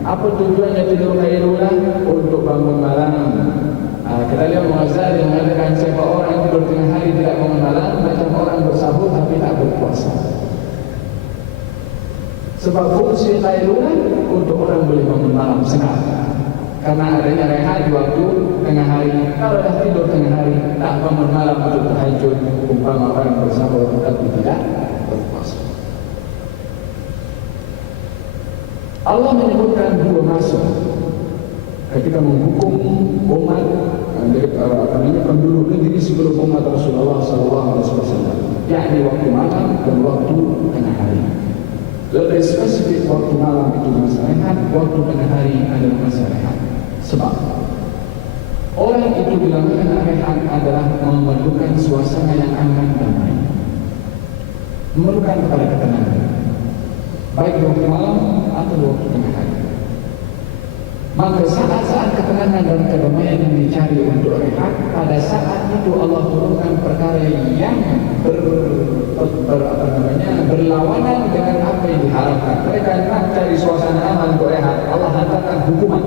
Apa tujuannya tidur qailulah? Untuk bangun malam. Kita lihat Al-Ghazali mengatakan siapa orang tidur tengah hari tidak bangun malam, macam orang bersahur tapi tak berpuasa. Sebab fungsi qailulah untuk orang boleh bangun malam senang, karena adanya rehat di waktu tengah hari. Kalau dah tidur tengah hari, tak bangun malam untuk tahajud, umpama orang bersahur tapi tidak berpuasa. Allah menyebutkan dua masa ketika menghukum umat penduduk negeri sebelum umat Rasulullah SAW, yakni waktu malam dan waktu tengah hari. Lebih spesifik, waktu malam itu masa rehat, waktu tengah hari adalah masa rehat. Sebab orang itu bilangkan rehat adalah memerlukan suasana yang aman dan damai, memerlukan kepada ketenangan, baik waktu malam atau waktu tengah hari. Maka saat-saat ketenangan dan kedamaian yang dicari untuk rehat, pada saat itu Allah turunkan perkara yang berlawanan dengan apa yang diharapkan. Mereka nak cari suasana aman untuk rehat, Allah hantarkan hukuman.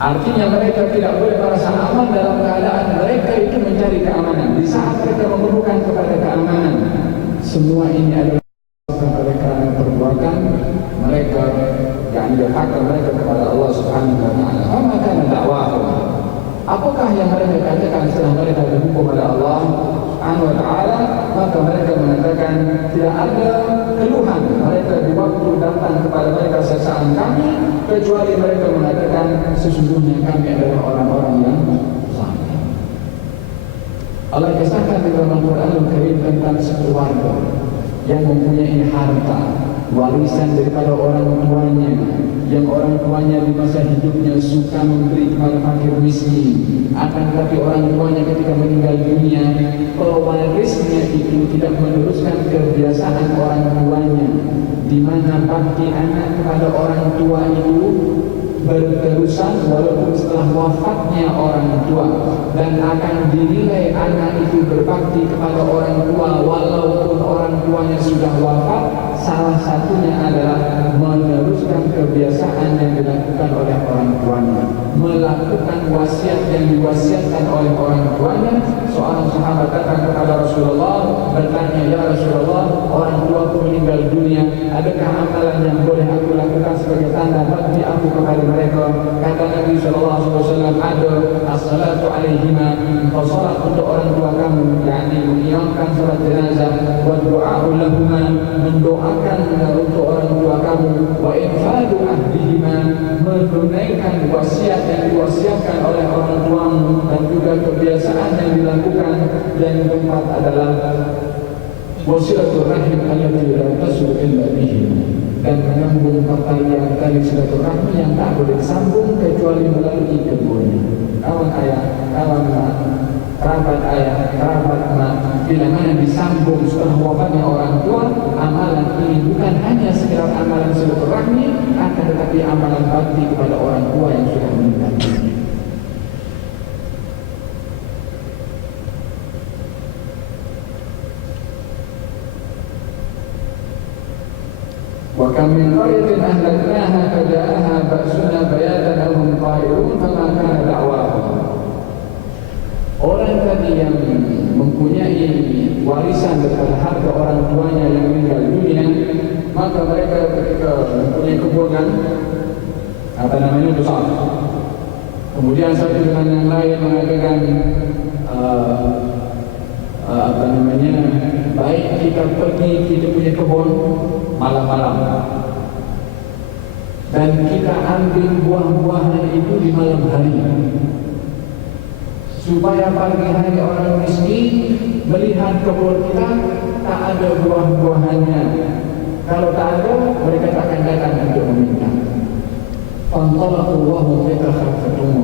Artinya mereka tidak boleh merasa aman dalam keadaan mereka itu mencari keamanan. Di saat mereka memerlukan kepada keamanan, semua ini adalah oleh kerana perbuatan mereka yang dirhaka mereka kepada Allah Subhanahu wa Ta'ala. Maka dakwahum, apakah yang mereka katakan setelah mereka dihukum oleh Allah Subhanahu wa Ta'ala? Maka mereka mengatakan tidak ada keluhan mereka di waktu datang kepada mereka siksaan kami, kecuali mereka mengatakan sesungguhnya kami adalah orang-orang yang zalim. Allah kisahkan di dalam Al-Quran Al-Karim tentang sekeluarga yang mempunyai harta warisan daripada orang tuanya, yang orang tuanya di masa hidupnya suka memberi kepada fakir miskin. Akan tetapi orang tuanya ketika meninggal dunia, pewarisnya itu tidak meneruskan kebiasaan orang tuanya, di mana bakti anak kepada orang tua itu berterusan walaupun setelah wafatnya orang tua, dan akan dinilai anak itu berbakti kepada orang tua walaupun orang tuanya sudah wafat. Salah satunya adalah meneruskan kebiasaan yang dilakukan oleh orang tuanya, melakukan wasiat yang diwasiatkan oleh orang tuanya. Seorang sahabat datang kepada Rasulullah bertanya, ya Rasulullah, orang tuaku meninggal dunia, adakah amalan yang boleh aku lakukan sebagai tanda bakti aku kepada mereka? Kata Nabi SAW, ada. As-salatu alaihima, kau salat untuk orang tua kamu, yakni mengiamkan salat jenazah, wa du'a'u lahuma, mendoakan untuk orang tua kamu, wa infadu ahdihima, menunaikan wasiat yang diwasiatkan oleh orang tuamu, dan juga kebiasaan yang dilakukan. Dan keempat adalah wasilatul rahim allati la tasul illa bihi, dan menyambung tali silaturahmi yang tak boleh disambung kecuali melalui keduanya. Kawan ayah, kawan mak, kerabat ayah, kerabat mak, bila mana disambung setelah wafatnya orang tua, amalan ini bukan hanya sekedar amalan silaturahmi, akan tetapi amalan bakti kepada orang tua yang sudah meninggal. وكم من قرية أهلكناها فجاءها بأسنا بياتا أو هم قائلون فما كان دعواهم. Orang tadi yang mempunyai warisan daripada harta orang tuanya yang meninggal dunia, maka mereka ketika mempunyai kebun besar, kemudian satu dengan yang lain mengatakan baik kita pergi kita punya kebun malam-malam dan kita ambil buah-buahan itu di malam hari, supaya pagi hari orang miskin melihat kebun kita tak ada buah-buahannya. Kalau tak ada, mereka tak akan datang untuk meminta. Fantalaqu wa hum yatakhafatun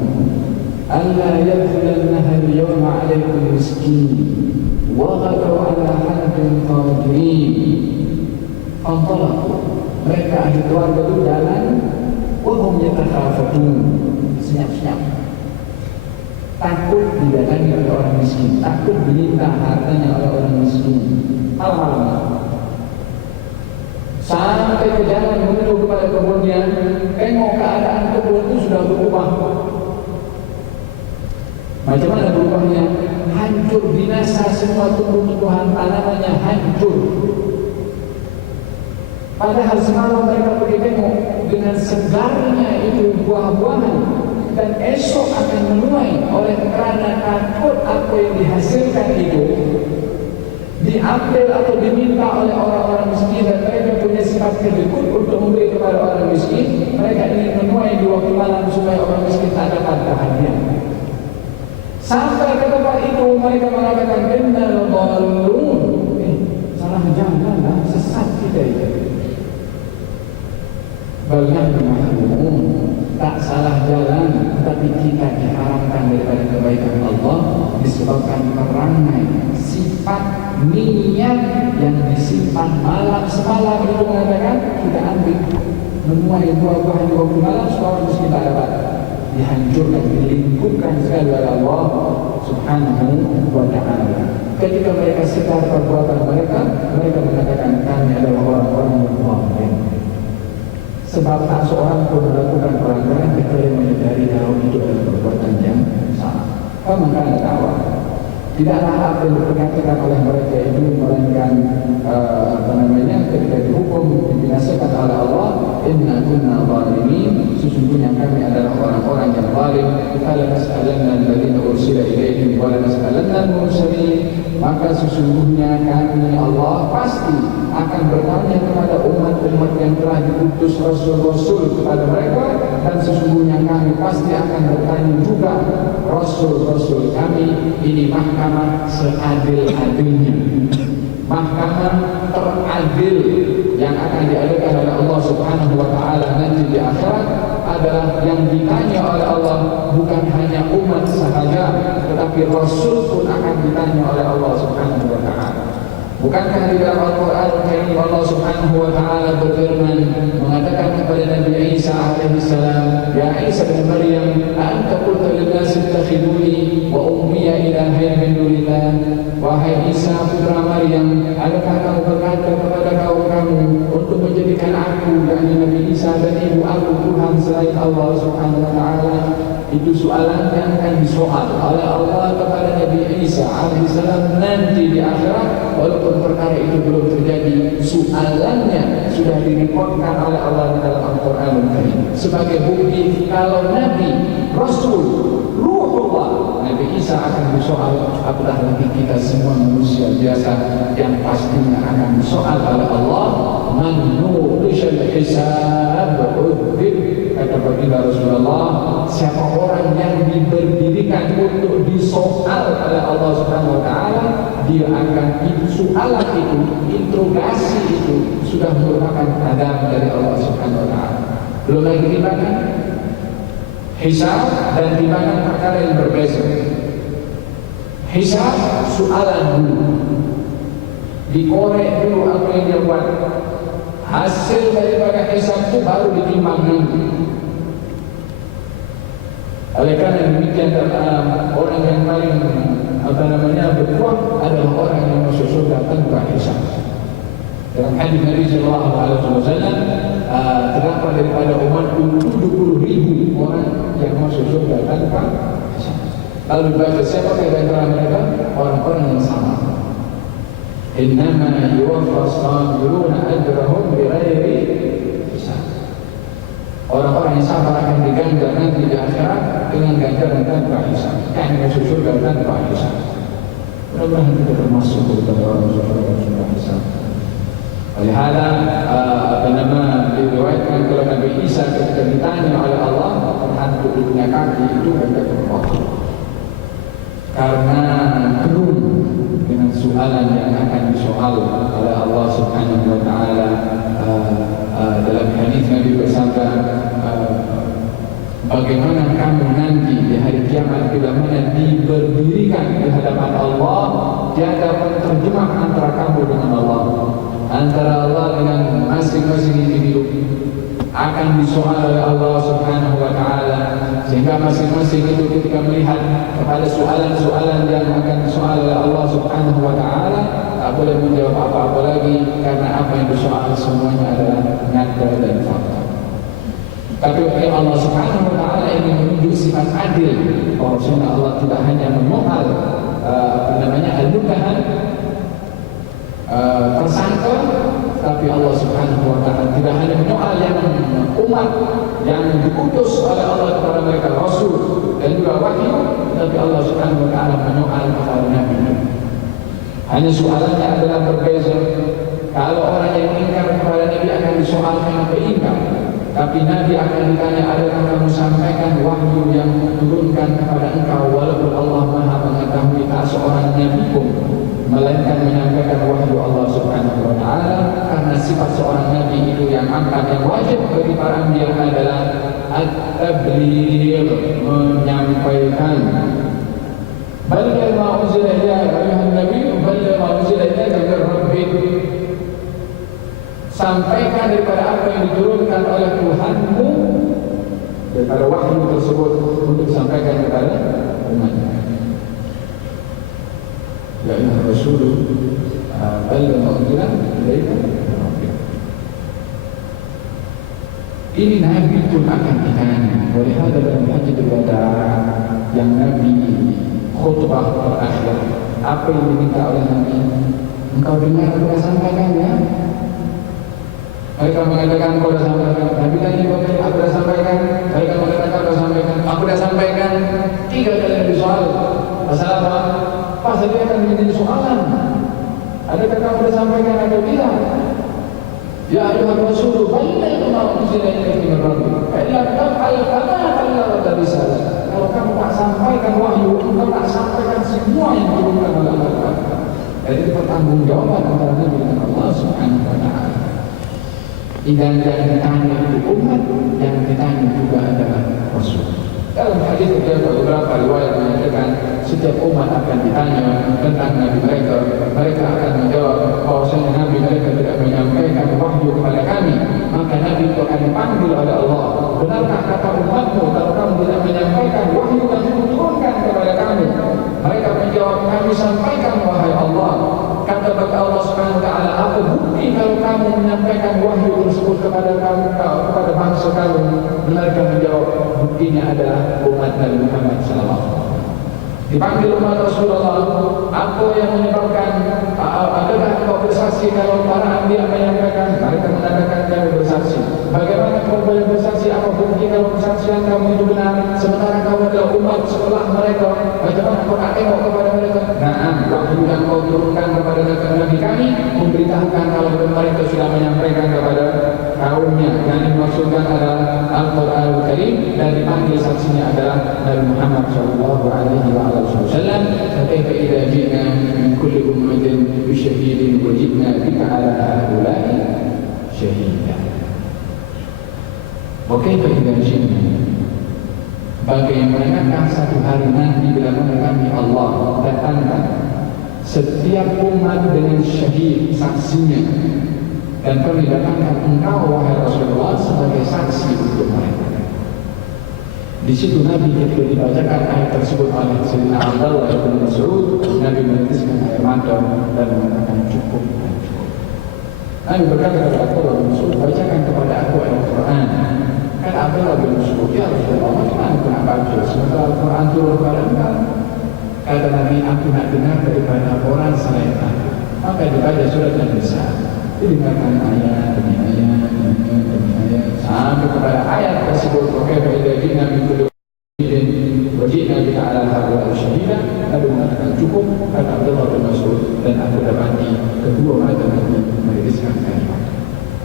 alla yadkhulannaha al-yawma 'alaykum miskin wa ghadaw 'ala hadin qadirin. Fantalaqu, mereka ahli keluarga itu jalan, wa hum yatakhafatun, senyap-senyap, takut didatangi oleh orang miskin, takut diminta hartanya oleh orang miskin. Malam-malam sampai ke jalan menuju kepada kebunnya, tengok keadaan kebun itu sudah berubah. Macam mana berubahnya? Hancur, binasa, semua tumbuh-tumbuhan tanamannya hancur. Padahal semalam mereka pergi tengok dengan segarnya itu buah-buahan, dan esok akan menuai oleh kerana takut apa yang dihasilkan itu diambil atau diminta oleh orang-orang miskin, dan mereka punya sifat kedekut untuk memberi kepada orang miskin. Mereka ingin menuai di waktu malam supaya orang miskin tak dapat bahagia. Sampai ke tempat itu mereka mengatakan innal dhalun, salah jalan, sesat kita itu. Banyak mahrum, tak salah jalan, tetapi kita diharamkan daripada kebaikan Allah disebabkan perangai, sifat, niat yang disimpan malam semalam itu mengatakan kita ambil menuai buah-buahan di waktu malam supaya mesti kita dapat, dihancurkan, dilingkupkan sekali oleh Allah Subhanahu wa ta'ala. Ketika mereka sedar perbuatan mereka, mereka mengatakan kami adalah orang-orang yang zalim. Sebab tak seorang pun melakukan pelanggaran kecuali menyadari kalau itu adalah perbuatan yang salah. Maka dakwah tidaklah apa yang diperkatakan oleh mereka itu melainkan ketika dihukum dibinasakan oleh Allah, inna kunna zalimin, sesungguhnya kami adalah orang-orang yang zalim. Fala nas'alanna alladziina ursila ilaihim wa la nas'alanna al-mursalin, maka sesungguhnya kami Allah pasti akan bertanya kepada umat-umat yang telah diutus rasul-rasul kepada mereka, dan sesungguhnya kami pasti akan bertanya juga rasul-rasul kami. Ini mahkamah seadil-adilnya, mahkamah teradil yang akan diadakan oleh Allah Subhanahu wa ta'ala nanti di akhirat, adalah yang ditanya oleh Allah bukan hanya umat sahaja, tetapi rasul pun akan ditanya oleh Allah Subhanahu wa ta'ala. Bukankah di dalam Al-Quran ini Allah Subhanahu wa ta'ala berfirman mengatakan kepada Nabi Isa alaihi salam, ya Isa bin Maryam, anta qulta lin-nasi ittakhiduni wa ummiya ilahayn min dunillah. Wahai Isa putra Maryam, adakah kamu berkata kepada kaum kamu untuk menjadikan aku, yakni Nabi Isa, dan ibu aku Tuhan selain Allah Subhanahu wa ta'ala? Itu soalan yang akan disoal oleh Allah kepada Nabi Isa alaihissalam nanti di akhirat. Walaupun perkara itu belum terjadi, soalannya sudah direkodkan oleh Allah di dalam Al-Quran sebagai bukti kalau Nabi, Rasul, Ruhullah Nabi Isa akan disoal. Apatah lagi kita semua manusia biasa yang pastinya akan disoal oleh Allah. Man nuqishal hisab udzib, kata baginda Rasulullah, siapa orang yang diberdirikan untuk disoal oleh Allah Subhanahu wa ta'ala, dia akan soalan itu, interogasi itu sudah merupakan adab dari Allah Subhanahu wa ta'ala. Belum lagi timbangan hisab dan timbangan perkara yang berbeza. Hisab soalan dulu, dikorek dulu apa yang dia buat, hasil daripada hisab itu baru ditimbang nanti. Oleh karena demikian orang yang paling berkuat adalah orang yang masuk surga tanpa hisab. Dalam hadis Nabi sallallahu alaihi wasallam terdapat daripada umatku 70.000 orang yang masuk surga tanpa hisab. Lalu dibaca, siapa di antara mereka? Orang-orang yang sama. Innama yuwaffas sabiruna ajrahum bighairi hisab. Orang-orang yang sabar akan diganjar nanti di akhirat dengan ganjaran tanpa hisab. Yang masuk surga tanpa hisab. Mudah-mudahan kita termasuk kepada orang surga tanpa hisab. Olehada diriwayatkan kalau Nabi Isa ketika ditanya oleh Allah terhantu di dunia kaki itu agak terpotong karena gerung dengan soalan yang akan disoal oleh Allah Subhanahu Wa Taala. Dalam hadis Nabi bersabda, bagaimana kamu nanti di hari kiamat bila mana diberdirikan di hadapan Allah, tiada penterjemah antara kamu dengan Allah, antara Allah dengan masing-masing individu akan disoal oleh Allah Subhanahu Wa Taala, sehingga masing-masing itu ketika melihat kepada soalan-soalan yang akan disoal oleh Allah Subhanahu Wa Taala tak boleh menjawab apa-apa lagi karena apa yang disoal semuanya adalah nyata dan fakta. Tapi Allah Subhanahu Wa Taala ingin menunjuk sifat adil, bahwasanya Allah tidak hanya menyoal al-mudahan tersangka, tapi Allah Subhanahu Wa Taala tidak hanya menyoal yang umat yang diutus oleh Allah kepada mereka Rasul dan juga wahyu, tapi Allah Subhanahu Wa Taala menyoal kepada Nabi. Hanya soalannya adalah berbeza. Kalau orang yang ingkar kepada Nabi akan disoal kenapa ingkar, tapi Nabi akan ditanya, adakah kamu sampaikan wahyu yang turunkan kepada engkau, walaupun Allah Maha mengetahui tak seorang Nabi pun melainkan menyampaikan wahyu Allah Subhanahu Wa Taala, karena sifat seorang Nabi itu yang angkat yang wajib bagi para anbiya adalah at-tabligh, menyampaikan. Balligh ma unzila ilayka ayuhan nabi, balligh ma unzila ilayka min rabbik. Sampaikan daripada apa yang diturunkan oleh Tuhanmu, daripada wahyu tersebut untuk sampaikan kepada umatnya. Ya ayuhan rasul, balligh ma unzila ilayka min rabbik. Ini Nabi pun akan ditanya. Oleh hal dalam hajjatul wada yang Nabi khutbah terakhir, apa yang diminta oleh Nabi? Engkau dengar aku dah sampaikan ya? Mereka mengatakan kau dah sampaikan. Nabi tanya kepada aku dah sampaikan. Mereka mengatakan kau dah sampaikan. Aku dah sampaikan. 3 kali yang disoal. Pasal apa? Pasal dia akan menjadi soalan. Adakah kamu dah sampaikan atau tidak? Ya ayuhan rasul, balligh ma unzila ilayka min rabbik. Fa in lam taf'al fama ballaghta risalah. Kalau kamu tak sampaikan wahyu, engkau tak sampaikan semua yang diturunkan oleh Allah. Jadi pertanggungjawaban antara Nabi dengan Allah Subhanahu Wa Taala. Dan yang ditanya itu umat, yang ditanya juga adalah Rasul. Dalam hadis terdapat beberapa riwayat menyatakan setiap umat akan ditanya tentang Nabi mereka. Mereka akan menjawab bahwasanya Nabi mereka tidak menyampaikan wahyu kepada kami, maka Nabi itu akan dipanggil oleh Allah. Benarkah kata umatmu kalau kamu tidak menyampaikan wahyu yang diturunkan kepada kami? Mereka menjawab, kami sampaikan wahai Allah. Kata bagi Allah Subhanahu Wa Taala, apa bukti kalau kamu menyampaikan wahyu tersebut kepada kamu, kepada bangsa kamu? Mereka menjawab, buktinya adalah umat Nabi Muhammad SAW. Dipanggil umat Rasulullah, apa yang menyebabkan? Adakah kau bersaksi kalau para anbiya menyampaikan? Mereka mengatakan kami bersaksi. Bagaimana kau boleh bersaksi? Apa bukti kalau persaksian kamu itu benar? Sementara kamu adalah umat setelah mereka. Bagaimana kau tak tengok kepada mereka? Nah, wahyu yang kau turunkan kepada Nabi kami memberitahukan kalau mereka sudah menyampaikan kepada kaumnya. Yang dimaksudkan adalah Al-Quranul Karim, dan dipanggil saksinya adalah Nabi Muhammad SAW. فكيف إذا جئنا من كل أمة بشهيد وجئنا بك على هؤلاء شهيدا. وكيف إذا جئنا, bagaimanakah satu hari nanti bila kami Allah datangkan setiap umat dengan syahid saksinya, dan kami datangkan engkau wahai Rasulullah sebagai saksi untuk mereka. Di situ Nabi ketika dibacakan ayat tersebut oleh Sayyidina Abdullah bin Mas'ud, Nabi meneteskan air mata dan mengatakan cukup dan cukup. Nabi berkata kepada Abdullah bin Mas'ud, bacakan kepada aku Al-Quran. Kata Abdullah bin Mas'ud, ya Rasulullah, bagaimana aku nak baca sementara Al-Quran turun kepada engkau? Kata Nabi, aku nak dengar daripada orang selain aku. Maka dibaca surat An-Nisa, didengarkan ayat demi ayat demi ayat sampai kepada ayat tersebut. Kaifa idza ji'na min kulli ummatin wa ji'na bika 'ala haula'i syahida. Nabi mengatakan cukup. Kata Abdullah bin Mas'ud, dan aku dapati kedua mata Nabi menuliskan kalimat,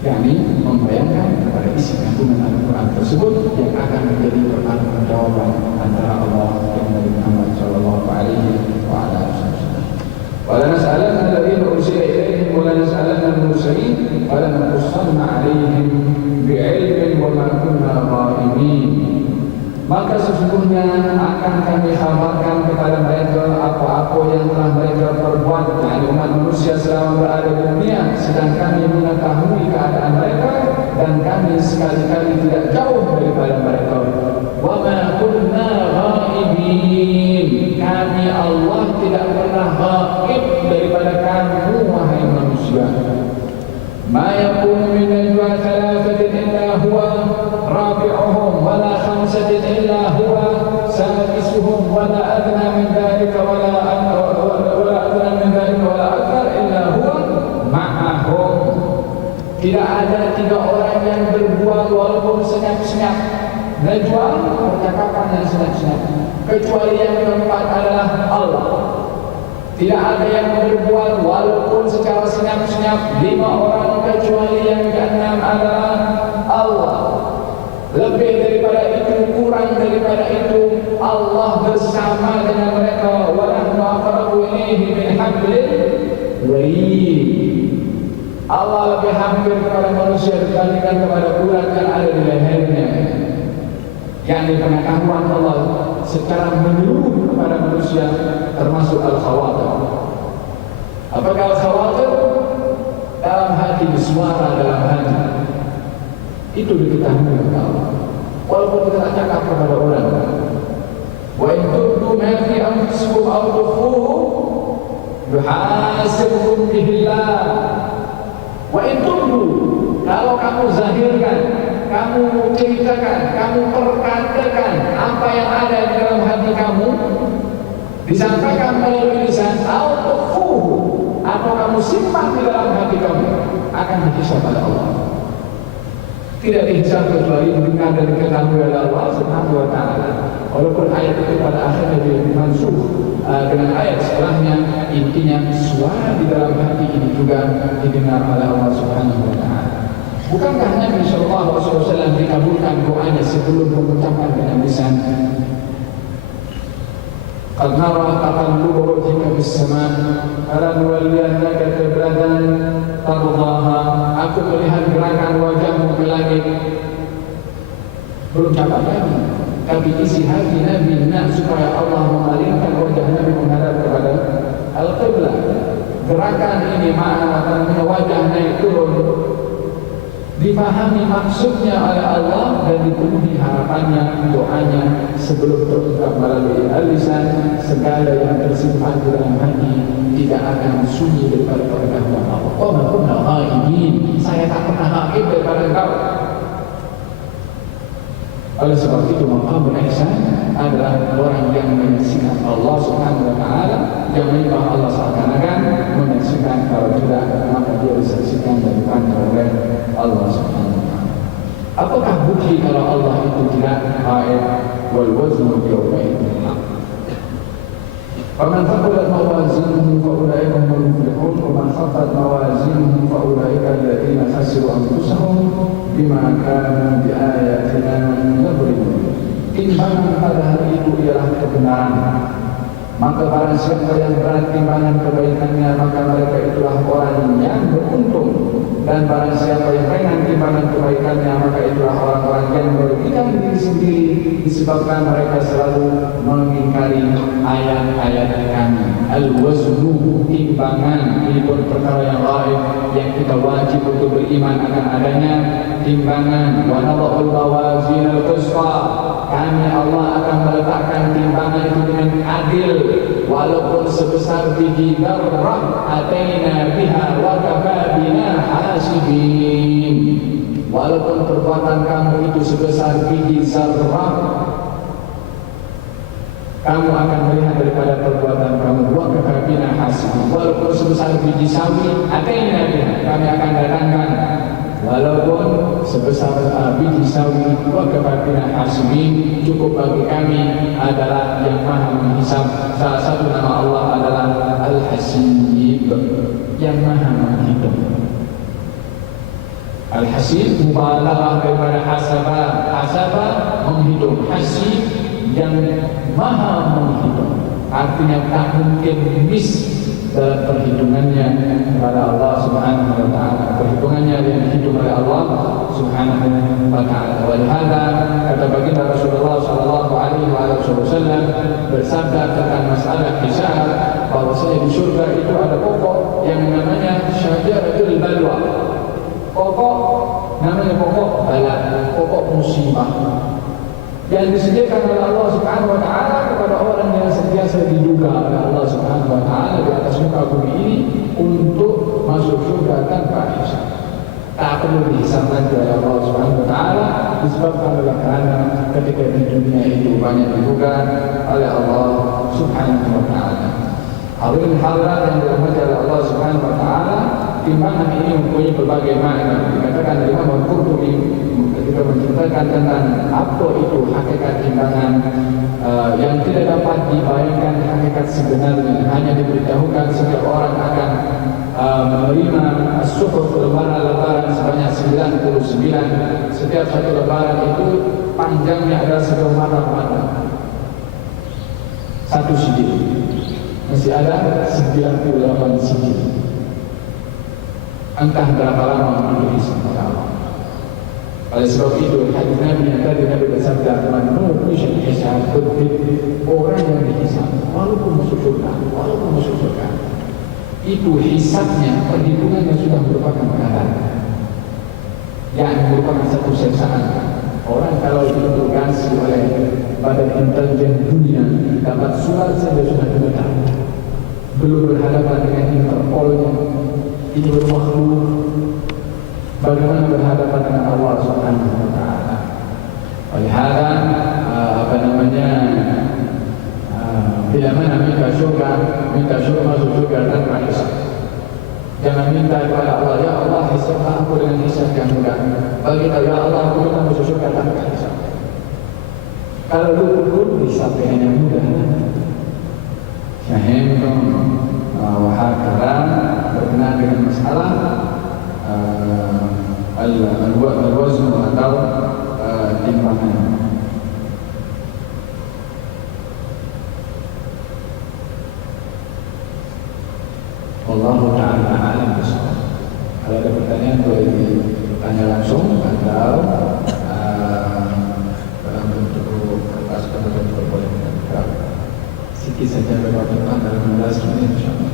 yakni membayangkan kepada isi kandungan Al-Quran tersebut yang akan menjadi pertanggungjawaban antara Allah dan Nabi Muhammad sallallahu alaihi wa ala alihi wasallam. Wala nas'alanna alladhina ursila ilaihim wala nas'alanna al-mursalin wala naqussanna 'alaihim bi'ilmin wa ma kunna ghaibin. Maka sesungguhnya akan kami khabarkan kepada mereka apa-apa yang telah mereka perbuat, yakni umat manusia selama berada di dunia, sedang kami mengetahui keadaan mereka dan kami sekali-kali tidak jauh daripada mereka. Wa ma kunna ghaibin, kami Allah tidak pernah ghaib daripada kamu wahai manusia. Ma yakunu min najwa thalathatin illa huwa rabi'uhum wa la khamsatin illa huwa sadisuhum wa la adna min dhalika wa la adna min dhalika wa la akthar illa huwa ma'ahum. Tidak ada tiga orang yang berbuat walaupun senyap-senyap. Najwa, percakapan yang senyap-senyap, kecuali yang keempat adalah Allah. Tidak ada yang berbuat walaupun secara senyap-senyap 5 orang, kecuali yang keenam adalah Allah. Lebih daripada itu, kurang daripada itu, Allah bersama dengan mereka. Wa nahnu aqrabu ilaihi min hablil warid. Allah lebih hampir kepada manusia dibandingkan kepada urat yang ada di lehernya. Yang pengetahuan Allah secara menyeluruh kepada manusia, termasuk al-khawatir. Apakah al-khawatir? Dalam hati, suara dalam hati. Itu diketahui oleh Allah. Walaupun kita tak cakap kepada orang. Wa in tubdu ma fi anfusikum aw tukhfuhu yuhasibukum bihi Allah. Wa in tubdu, kalau kamu zahirkan, kamu ceritakan, kamu perkatakan apa yang ada di dalam hati kamu, disampaikan melalui lisan, atau kamu simpan di dalam hati kamu, akan dihisab oleh Allah. Tidak dihisab kecuali dengan dan diketahui oleh Allah Subhanahu wa taala. Walaupun ayat itu pada akhirnya dimansukh dengan ayat setelahnya, intinya suara di dalam hati ini juga didengar oleh Allah Subhanahu wa taala. Bukankah Nabi sallallahu alaihi wasallam dikabulkan doanya sebelum mengucapkan dengan lisan? Qad nara taqalluba wajhika fis sama' falanwalliyannaka qiblatan tardaha. Aku melihat gerakan wajahmu ke langit. Belum cakap lagi, tapi isi hati Nabi supaya Allah memalingkan wajah Nabi menghadap kepada al-qiblah. Gerakan ini makna wajah naik turun dipahami maksudnya oleh Allah dan dipenuhi harapannya, doanya sebelum terungkap melalui lisan. Segala yang tersimpan di dalam hati tidak akan sunyi daripada pengetahuan Allah. Oh, ma kunna ghaibin, saya tak pernah ghaib daripada engkau. Oleh sebab itu, maqam ihsan adalah orang yang menyaksikan Allah Subhanahu wa taala, yang menyembah Allah seakan-akan menyaksikan, kalau tidak maka dia disaksikan dan dipandang oleh Allah Subhanahu wa taala. Apakah bukti kalau Allah itu tidak ghaib? Wal waznu yawma idzin haq. Faman thaqulat mawazinuhu fa ulaika humul muflihun wa man khaffat mawazinuhu fa ulaika alladziina khasiru anfusahum bima kanu bi ayatina yadhlimun. Timbangan pada hari itu ialah kebenaran. Maka barang siapa yang berat timbangan kebaikannya, maka mereka itulah orang yang beruntung. Dan barang siapa yang ringan timbangan kebaikannya, maka itulah orang-orang yang merugikan diri sendiri, disebabkan mereka selalu mengingkari ayat-ayat kami. Al-waznu, timbangan, ini pun perkara yang lain yang kita wajib untuk beriman akan adanya. Timbangan, wa nadha'ul mawazin al-qisṭa, kami Allah akan meletakkan timbangan itu dengan adil, walaupun sebesar biji darrah, ataina biha wa kafa bina hasib. walaupun perbuatan kamu itu sebesar biji zarrah, kamu akan melihat daripada perbuatan kamu. Wa kafa bina hasibin, walaupun sebesar biji sawi, kami akan datangkan. Walaupun sebesar biji sawi, wa kafa bina hasibin, cukup bagi kami adalah yang maha menghisab. Salah satu nama Allah adalah Al-Hasib, yang maha menghitung. Al-Hasib mubalaghah daripada hasaba menghitung. Hasib yang maha menghitung, artinya tak mungkin miss dalam perhitungannya kepada Allah Subhanahu wa taala. Perhitungannya yang dihitung oleh Allah Subhanahu wa taala. Walhada kata baginda Rasulullah sallallahu alaihi wasallam bersabda tentang masalah hisab, bahwasanya di surga itu ada pokok yang namanya syajaratul balwa. Pokok namanya pokok bala, pokok musibah, yang disediakan oleh Allah Subhanahu wa taala kepada orang yang sentiasa diduga oleh Allah Subhanahu wa taala di atas muka bumi ini untuk masuk surga tanpa hisab. Tak perlu dihisab lagi oleh Allah Subhanahu wa taala, disebabkan oleh kerana ketika di dunia itu banyak diduga oleh Allah Subhanahu wa taala. Hadirin hadirat yang dirahmati oleh Allah Subhanahu wa taala, timbangan ini mempunyai berbagai makna. Dikatakan Imam Al-Qurtubi ketika menceritakan tentang apa itu hakikat timbangan, yang tidak dapat dibayangkan hakikat sebenarnya. Hanya diberitahukan setiap orang akan menerima suhuf lembaran sebanyak 99. Setiap satu lembaran itu panjangnya adalah sejauh mata. Satu sijil masih ada 98 sijil. Entah berapa lama itu dihisab oleh Allah. Oleh sebab itu hadis Nabi yang tadi Nabi bersabda, "Man nuqisha hisab kutib," orang yang dihisab walaupun masuk surga, itu hisabnya, perhitungannya sudah merupakan kadar, yang merupakan satu siksaan. Orang kalau diinterogasi oleh badan intelijen dunia, dapat surat saja sudah gemetar, belum berhadapan dengan Interpolnya. Ini bermakhluk, bagaimana berhadapan dengan Allah Subhanahu wa taala. Olehada bila mana minta syurga masuk surga tanpa hisab. Jangan minta kepada Allah, ya Allah hisablah aku dengan hisab yang mudah. Bagi ya Allah aku minta masuk surga tanpa hisab. Kalau dulu hisab yang mudah. Fahimtum? Wahakala berkenaan dengan masalah al-wazn atau timbangan. Wallahu ta'ala a'lam bishawab. Kalau ada pertanyaan boleh ditanya langsung atau dalam bentuk kertas atau bentuk boleh menangkap. Sikit saja beberapa dalam 15 menit insyaallah.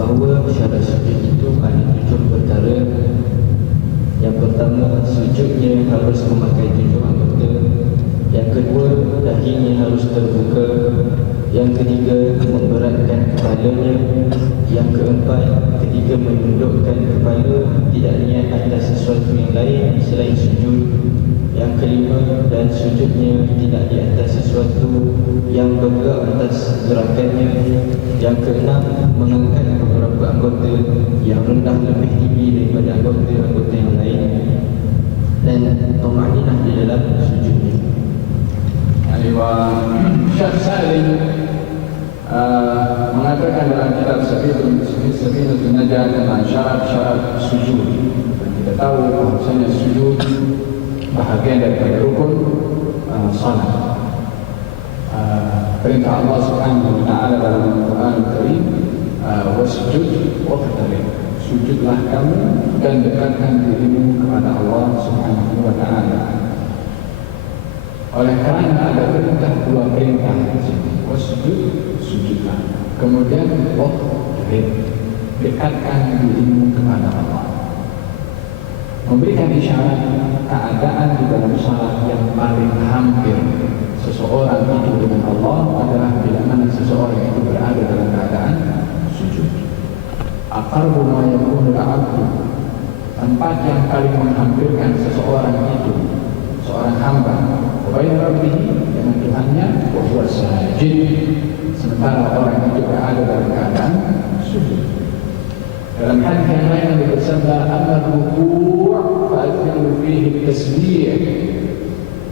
Bahawa syarat sujud itu ada 7 perkara. Yang pertama, sujudnya harus memakai 7 anggota. Yang kedua, dahinya harus terbuka. Yang ketiga, memberatkan kepalanya. Yang keempat, ketika menundukkan kepala tidak niat atas sesuatu yang lain selain sujud. Yang kelima, dan sujudnya tidak di atas sesuatu yang bergerak atas gerakannya. Yang keenam, mengangkat beberapa anggota yang rendah lebih tinggi daripada anggota-anggota yang lain, dan tumaninah di dalam sujudnya. Syekh Salim mengatakan dalam kitab Safinatun Najah tentang syarat-syarat sujud. Dan kita tahu bahwasanya sujud bahagian daripada rukun salat. Perintah Allah Subhanahu wa taala dalam Al-Qur'an Al-Karim wasjud waqtarib, sujudlah kamu dan dekatkan dirimu kepada Allah Subhanahu wa taala. Oleh karena ada perintah, dua perintah di sini. Wasjud, sujudlah. Kemudian waqtarib, dekatkan dirimu kepada Allah. Memberikan isyarat keadaan di dalam salat yang paling hampir seseorang itu dengan Allah adalah bila mana seseorang itu berada dalam keadaan sujud. Aqrabu ma yakunu al-'abdu, tempat yang paling menghampirkan seseorang itu, seorang hamba, baina rabbih, dengan Tuhannya, wa huwa sajid, sementara orang itu berada dalam keadaan sujud. Dalam hadis yang lain Nabi bersabda, "Amma ruku' fa'athiru fihi tasbih."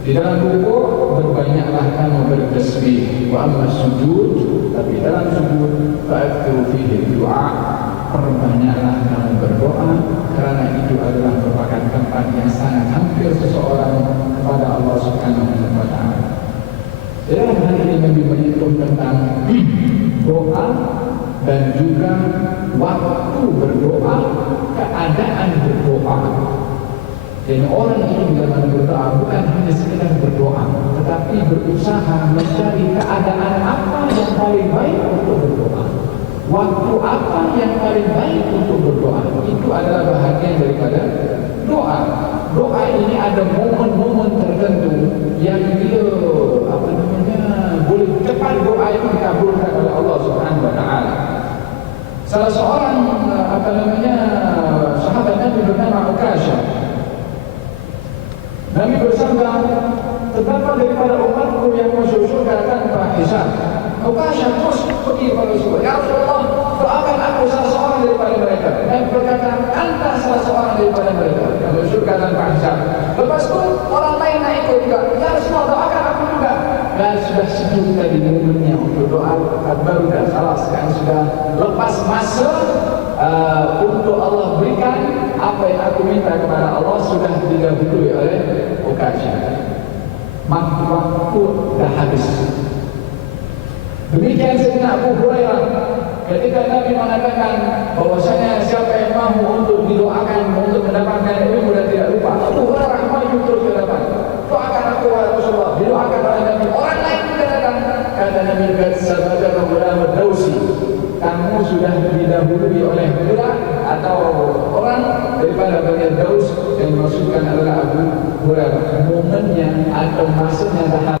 Di dalam ruku' berbanyaklah kamu bertasbih, wa amma sujud, tapi dalam sujud fa'athiru fihi du'a, perbanyaklah kamu berdoa, karena itu adalah merupakan tempat yang sangat hampir seseorang kepada Allah Subhanahu wa taala. Dalam hal ini Nabi menyentuh tentang doa dan juga waktu berdoa, keadaan berdoa. Dan orang itu bila mana berdoa bukan hanya sekedar berdoa, tetapi berusaha mencari keadaan apa yang paling baik untuk berdoa, waktu apa yang paling baik untuk berdoa. Itu adalah bahagian daripada doa. Doa ini ada momen-momen tertentu yang dia boleh cepat doa itu dikabulkan oleh Allah Subhanahu wa taala. Salah seorang sahabat Nabi bernama Uqashah. Nabi bersabda, terdapat daripada umatku yang masuk surga tanpa hisab. Uqashah terus pergi kepada Rasulullah, "Ya Rasulullah, doakan aku salah seorang daripada mereka." Nabi berkata, "Anta salah seorang daripada mereka yang masuk surga tanpa hisab." Lepas itu orang lain nak ikut juga, "Ya Rasulullah, doakan aku juga." Dan sudah sejuk tadi momennya untuk doa, baru dah salah sekarang sudah lepas masa untuk Allah berikan apa yang aku minta kepada Allah, sudah didahului oleh Uqashah. Waktu dah habis. Demikian Sayyidina Abu Hurairah ketika Nabi mengatakan bahwasanya siapa yang mahu untuk didoakan untuk mendapatkan ilmu dan tidak lupa, Abu Hurairah maju terus ke depan, "Doakan aku wahai Rasulullah." Didoakan oleh Nabi. Orang lain juga datang. Kata Nabi, "Qad sabaqaka ghulam ad-Dausi." Kamu sudah didahului oleh budak atau orang daripada Bani Daus, yang dimaksudkan adalah Abu Hurairah. Momennya atau masanya dah.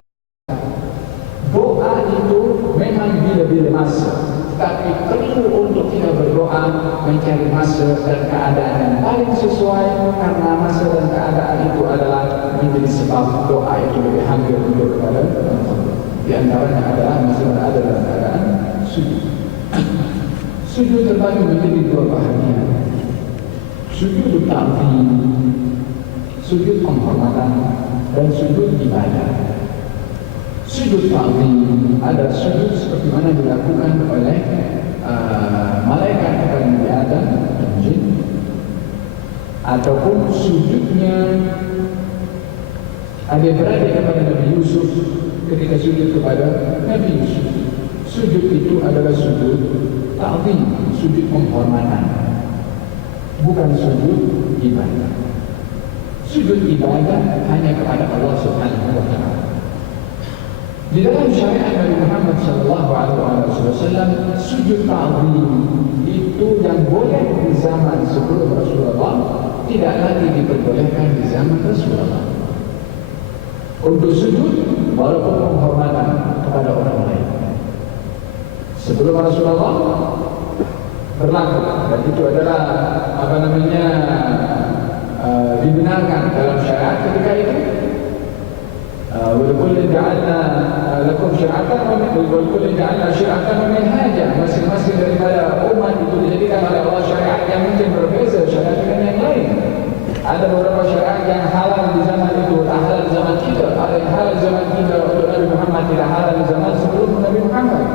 Doa itu memang bila-bila masa, tapi perlu untuk kita berdoa mencari masa dan keadaan yang paling sesuai, karena masa dan keadaan itu adalah menjadi sebab doa itu lebih hampir untuk kepada Allah. Di antaranya adalah masa berada dalam keadaan sujud. Sujud terbagi menjadi dua bahagian. Sujud ta'zim, sujud penghormatan, dan sujud ibadah. Sujud ta'zim ada sujud seperti mana dilakukan oleh malaikat kepada Nabi Adam dan jin, ataupun sujudnya adik-beradik kepada Nabi Yusuf ketika sujud kepada Nabi Yusuf. Sujud itu adalah sujud ta'zim, sujud penghormatan, bukan sujud ibadah. Sujud ibadah hanya kepada Allah Subhanahu wa taala. Di dalam syariat Nabi Muhammad sallallahu alaihi wasallam, sujud ta'zim itu yang boleh di zaman sebelum Rasulullah tidak lagi diperbolehkan di zaman Rasulullah. Untuk sujud walaupun penghormatan kepada orang lain. Sebelum Rasulullah berlaku, dan itu adalah dibenarkan dalam syariat ketika itu. Walaupun ja'alna lakum syir'atan walaupun ja'alna syir'atan wa minhaja, masing-masing daripada umat itu dijadikan oleh Allah syariat yang mungkin berbeza syariat dengan yang lain. Ada beberapa syariat yang halal di zaman itu, tak halal di zaman kita. Ada yang halal di zaman kita untuk Nabi Muhammad, tidak halal di zaman sebelum Nabi Muhammad.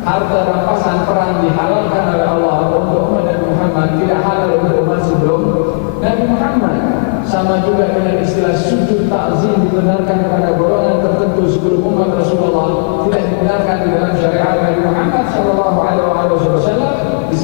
Harta rampasan perang dihalalkan oleh Allah untuk umat Nabi Muhammad, tidak halal untuk umat sebelum Nabi Muhammad. Sama juga dengan istilah sujud ta'zim dibenarkan kepada golongan tertentu sebelum umat Rasulullah, tidak dibenarkan di dalam syariat Nabi Muhammad sallallahu alaihi wasallam. Di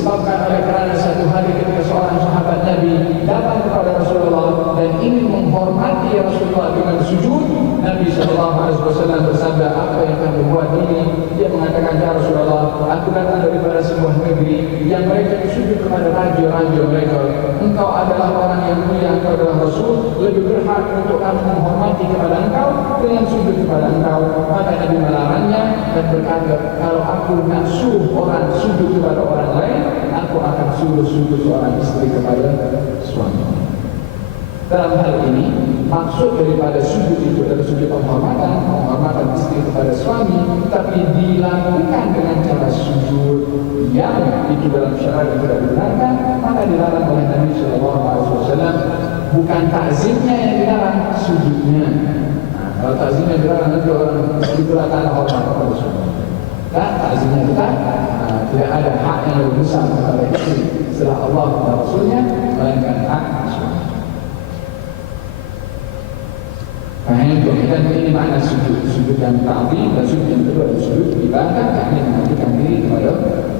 ingin menghormati Rasulullah dengan sujud, Nabi SAW bersabda, apa yang kamu buat ini? Dia mengatakan, ya Rasulullah, aku datang daripada sebuah negeri yang mereka sujud kepada raja-raja mereka. Engkau adalah orang yang mulia, engkau adalah Rasul, lebih berhak untuk kamu menghormati kepada engkau dengan sujud kepada engkau. Maka Nabi melarangnya dan berkata, kalau aku nak suruh orang sujud kepada orang lain, aku akan suruh sujud seorang istri kepada suami. Dalam hal ini, maksud daripada sujud itu adalah sujud penghormatan istri kepada suami, tetapi dilakukan dengan cara sujud yang itu dalam syariat tidak dibenarkan, maka dilarang oleh Nabi SAW. Bukan takzimnya yang dilarang, sujudnya. Kalau takzimnya dilarang, nanti orang itu akan hormat kepada suami. Dan takzimnya kita tidak ada hak yang lebih besar kepada istri setelah Allah dan Rasulnya, melainkan hak suami. Faham? Dan ini makna sujud. Sujud yang ta'zim dan sujud yang kedua adalah sujud ibadah, yakni mengabdikan diri kepada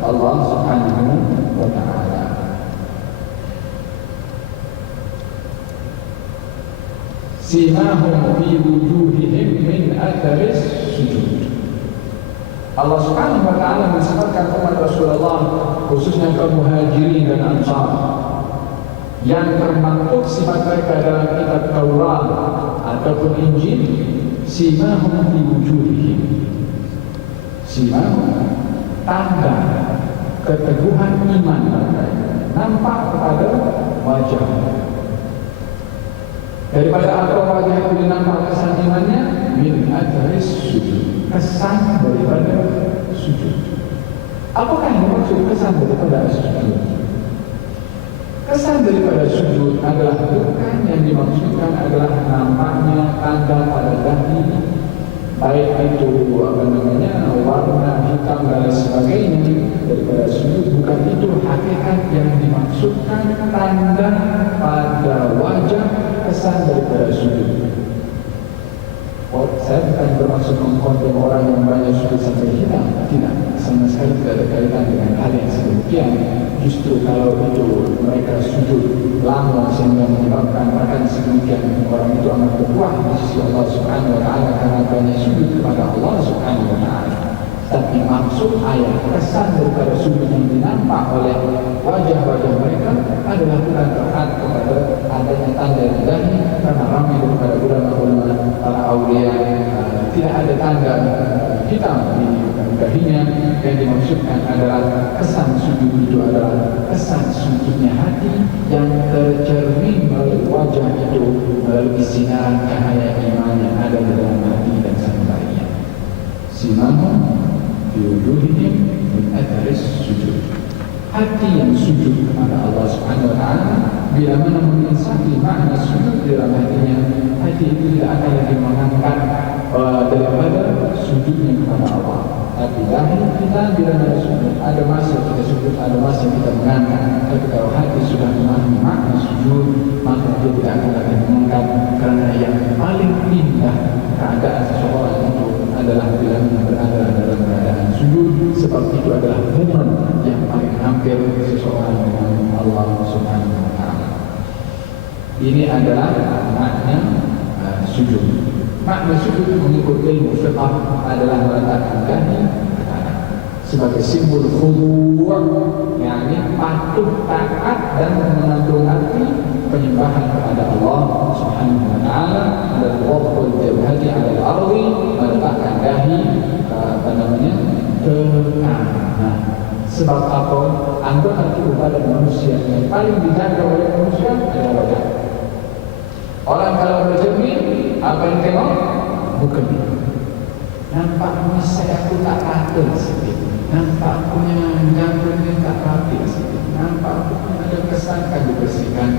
Allah Subhanahu wa ta'ala. Simahum fi wujuhihim min atharis sujud. Allah Subhanahu wa ta'ala mensifatkan umat Rasulullah, khususnya kaum Muhajirin dan Ansar, yang termaktub sifat mereka dalam kitab Taurat ataupun Injil, simahum fi wujuhihim. Simahum, tanda keteguhan iman mereka nampak kepada wajah. Daripada apa wajah itu nampak kesan imannya? Min atharis sujud, kesan daripada sujud. Apakah yang maksud kesan daripada sujud? Kesan daripada sujud adalah bukan yang dimaksudkan adalah nampaknya tanda pada dahi, baik itu warna hitam dan sebagainya daripada sujud. Bukan itu hakikat yang dimaksudkan tanda pada wajah, kesan daripada sujud. Saya bukan bermaksud mengkondem orang yang banyak sujud sampai hitam, tidak, sama sekali tidak ada kaitan dengan hal yang sedemikian. Justru kalau itu mereka sujud lama sehingga menyebabkan bahkan sedemikian orang itu amat berbuah di sisi Allah Subhanahu wa ta'ala karena banyak sujud kepada Allah Subhanahu wa ta'ala. Tapi maksud ayat kesan daripada sujud yang dinampak oleh wajah-wajah mereka adalah bukan terhad kepada adanya tanda di dahi, karena ramai daripada ulama-ulama para awliya tidak ada tanda hitam di dahinya. Yang dimaksudkan adalah kesan sujud itu adalah kesan sujudnya hati yang tercermin melalui wajah itu, melalui sinaran cahaya iman yang ada di dalam hati dan sanubarinya. Simahum fi wujuhihim min atharis sujud. Hati yang sujud kepada Allah Subhanahu wa ta'ala, bila mana menginsafi makna sujud di dalam hatinya, hati itu tidak akan lagi mengangkat daripada sujudnya kepada Allah. Tapi dahi kita bila mana sujud, ada masa kita sujud, ada masa kita mengangkat. Tapi kalau hati sudah memahami makna sujud, maka dia tidak akan lagi mengangkat, karena yang paling indah keadaan seseorang itu adalah bila mana berada dalam keadaan sujud. Seperti itu adalah momen yang paling hampir seseorang dengan Allah Subhanahu wa ta'ala. Ini adalah makna sujud. Makna sujud mengikut ilmu fiqh adalah meletakkan dahi sebagai simbol khudu', yakni patuh, taat dan mengandung arti penyembahan kepada Allah Subhanahu wa ta'ala. Dan waqful jabhati 'ala al-ardi, meletakkan dahi ke tanah. Sebab apa? Anggota tubuh badan manusia yang paling dijaga oleh manusia adalah wajah. Orang kalau bercermin, apa yang tengok? Bukan. Nampak misai aku tak rata sikit. Nampak punya jangkauan tak rapi sikit. Nampak punya ada kesan kan dibersihkan.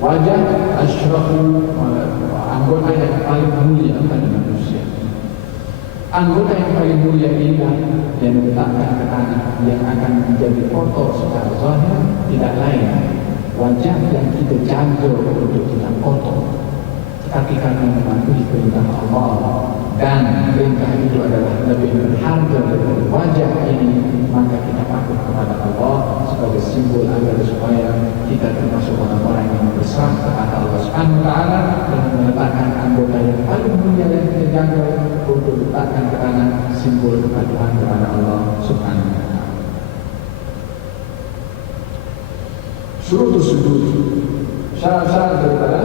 Wajah asyrafu, anggota yang paling mulia pada manusia. Anggota yang paling mulia inilah yang diletakkan ke tanah, yang akan menjadi kotor secara zahir, tidak lain wajah yang kita jaga untuk tidak kotor. Tetapi karena mematuhi perintah Allah dan perintah itu adalah lebih berharga daripada wajah ini, maka kita patuh kepada Allah sebagai simbol agar supaya kita termasuk orang-orang yang berserah kepada Allah Subhanahu wa taala dan meletakkan anggota yang paling mulia yang kita jaga untuk letakkan ke tangan simbol kepatuhan kepada Allah Subhanahu wa taala. Syurutus sujud, syarat-syarat daripada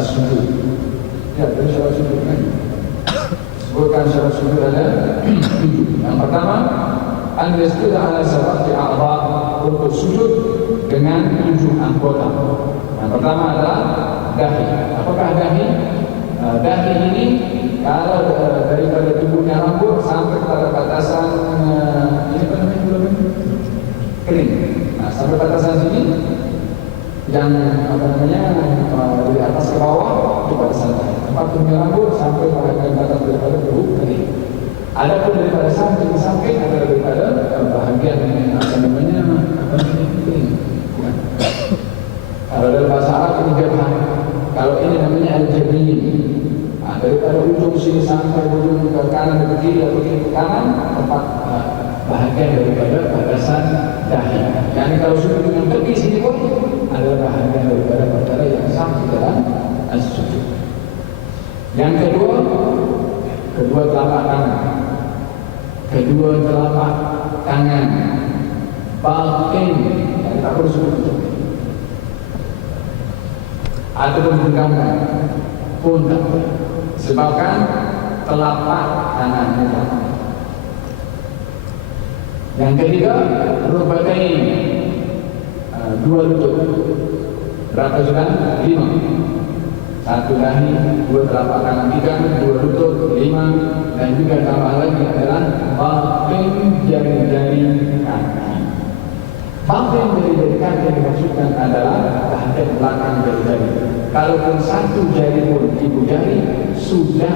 as-sujud. Ya, dari syarat sujud kan. Sebutkan syarat sujud ada 7. Yang pertama, an yasjuda ala sab'ati a'dha, untuk sujud dengan 7 anggota. Yang pertama adalah dahi. Apakah dahi? Dahi ini kalau daripada tubuhnya rambut sampai pada batasan ini apa namanya? Kering. Nah, sampai batasan sini yang apa namanya dari atas ke bawah itu batasan dahi. Tempat tubuhnya rambut sampai pada batas daripada tubuh kering. Adapun daripada samping ke samping adalah daripada bahagian yang apa namanya kering. Kalau dalam bahasa Arab ini jabhah. Kalau ini namanya al-jabin. Daripada ujung sini sampai ujung ke kanan ke kiri atau kiri ke kanan, tempat bahagian daripada batasan dahi. Yani kalau sujud dengan tepi sini pun adalah bahagian daripada perkara yang sah di dalam as-sujud. Yang kedua telapak tangan. Kedua telapak tangan batin, yang tak perlu sujud atau menggenggamkan pun tak boleh, sebabkan telapak tangan kita. Yang ketiga, rukbatain, 2 lutut. Berapa sudah? 5. 1 dahi, 2 telapak tangan, 3, 2 lutut, 5, dan juga tambah lagi adalah batin jari-jari kaki. Batin jari-jari kaki yang dimaksudkan adalah bahagian belakang jari-jari. Kalaupun 1 jari pun ibu jari sudah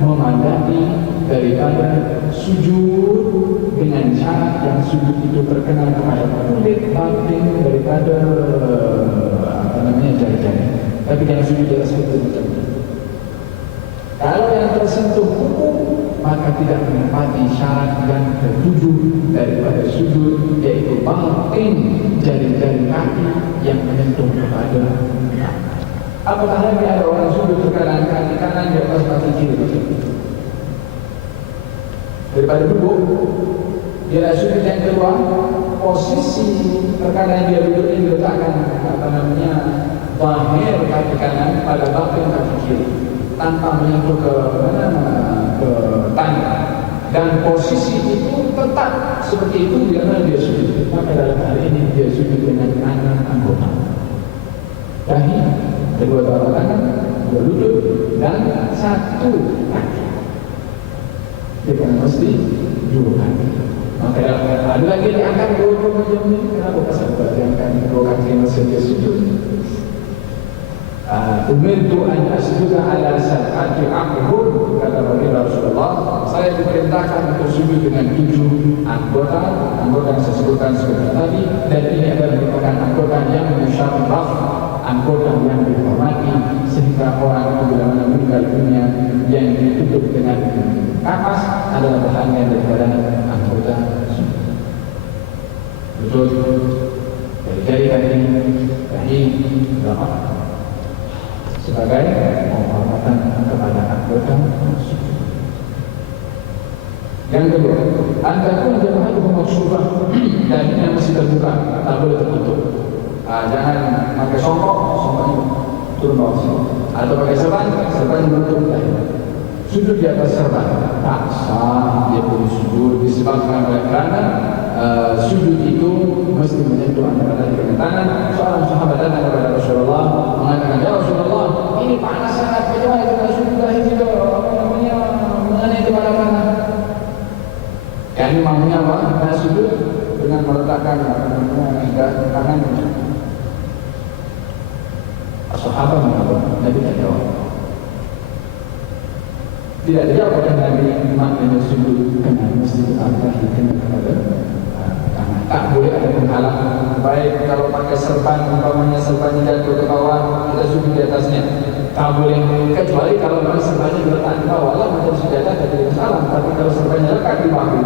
memadai daripada sujud dengan syarat yang sujud itu terkenal kepada kulit batin daripada apa namanya jari-jari. Tapi jangan sujud di atas itu. Kalau yang tersentuh kuku, maka tidak menepati syarat yang ke-7 daripada sujud, yaitu batin jari-jari kaki yang menyentuh kepada. Apakah lagi ada orang sujud terkadang kaki kanan di atas kaki kiri? Daripada duduk, dia sujud yang kedua, posisi terkadang dia duduk ini diletakkan apa namanya zahir kaki kanan pada batin kaki kiri tanpa menyentuh ke mana ke tangan, dan posisi itu tetap seperti itu bila dia sujud. Maka dalam hal ini dia sujud dengan tangan anggota dahi, kedua telapak tangan, 2 lutut, dan 1 kaki. Dia mesti 2 kaki. Maka ada lagi yang diangkat 2 macam ni. Kenapa pasal diangkat 2 kaki masa dia sujud? Umirtu an asjuda ala sab'ati a'dhur, kata baginda Rasulullah, saya diperintahkan untuk sujud dengan 7 anggota yang saya sebutkan sebentar tadi, dan ini adalah merupakan anggota yang musyarraf, anggota yang dihormati, sehingga orang itu bila mana meninggal dunia yang ditutup dengan kapas adalah bahagian daripada anggota sujud. Betul. Dari kaki, dahi, telapak sebagai penghormatan kepada anggota sujud. Yang kedua, antapun jemaah maksubah dan ini masih terbuka, tak boleh tertutup. Jangan pakai songkoknya turun bawah sini, atau pakai serban menutup dahi. Sujud di atas serban tak sah, dia boleh sujud disebabkan oleh kerana sujud itu mesti menyentuh antara dahi dengan tangan. Seorang sahabat datang kepada Rasulullah mengatakan, ya Rasulullah, ini panas sangat, bagaimana kita sujud dahi kita mengenai kepada tangan? Yang maunya apa? Kita sujud dengan meletakkan tangan. Sahabat mengatakan, Nabi tak jawab. Tidak dijawab oleh Nabi, maknanya sujud dengan mesti dahi kena kepada tangan. Tak boleh ada penghalang. Baik kalau pakai serban, umpamanya serbannya jatuh ke bawah, kita sujud di atasnya. Tak boleh, kecuali kalau memang serbannya diletak di bawah lah macam sejadah tak ada masalah. Tapi kalau serbannya lekat di bahu,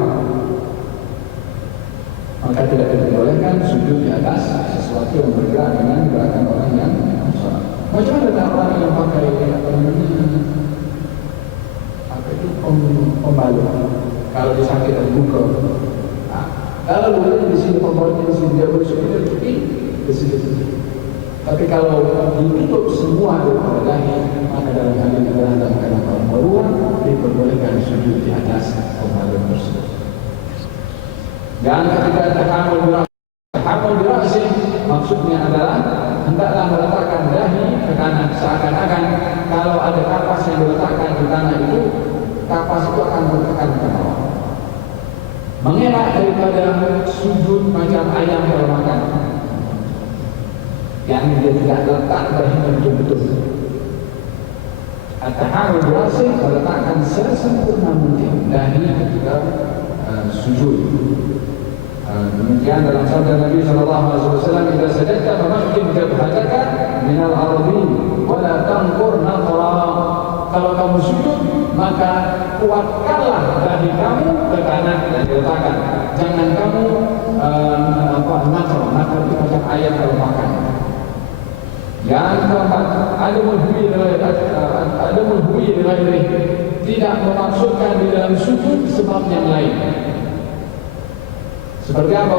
maka tidak dibolehkan sujud sujud di atas sesuatu yang bergerak dengan gerakan orang yang sholat. Macam mana dengan orang yang pakai apa itu pembalut? Kalau disakit dan buka, kalau boleh di sini pembalut di sini dia bersujud di sini. Tapi kalau ditutup semua daripada dahi, maka dalam hal ini dalam keadaan kaum baruan diperbolehkan sujud di atas pembalut tersebut. Dan ketika tahamul bira'si, maksudnya adalah hendaklah meletakkan dahi ke kanan, seakan-akan kalau ada kapas yang diletakkan di tanah itu, kapas itu akan bertekan ke bawah. Mengelak daripada sujud macam ayam kalau makan, yang dia tidak letak dahinya betul-betul. At-tahamul bira'si, meletakkan sesempurna mungkin dahi ketika sujud. Demikian dalam sabda Nabi SAW, "Idza sajadta famahkim jabhataka minal ardi wa la tanqur naqra." Kalau kamu sujud, maka kuatkanlah dahi kamu ke kanan dan diletakkan. Jangan kamu naqra itu macam ayam kalau makan. Yang keempat, ada menghubungi dengan tidak memaksudkan di dalam sujud sebab yang lain. Seperti apa?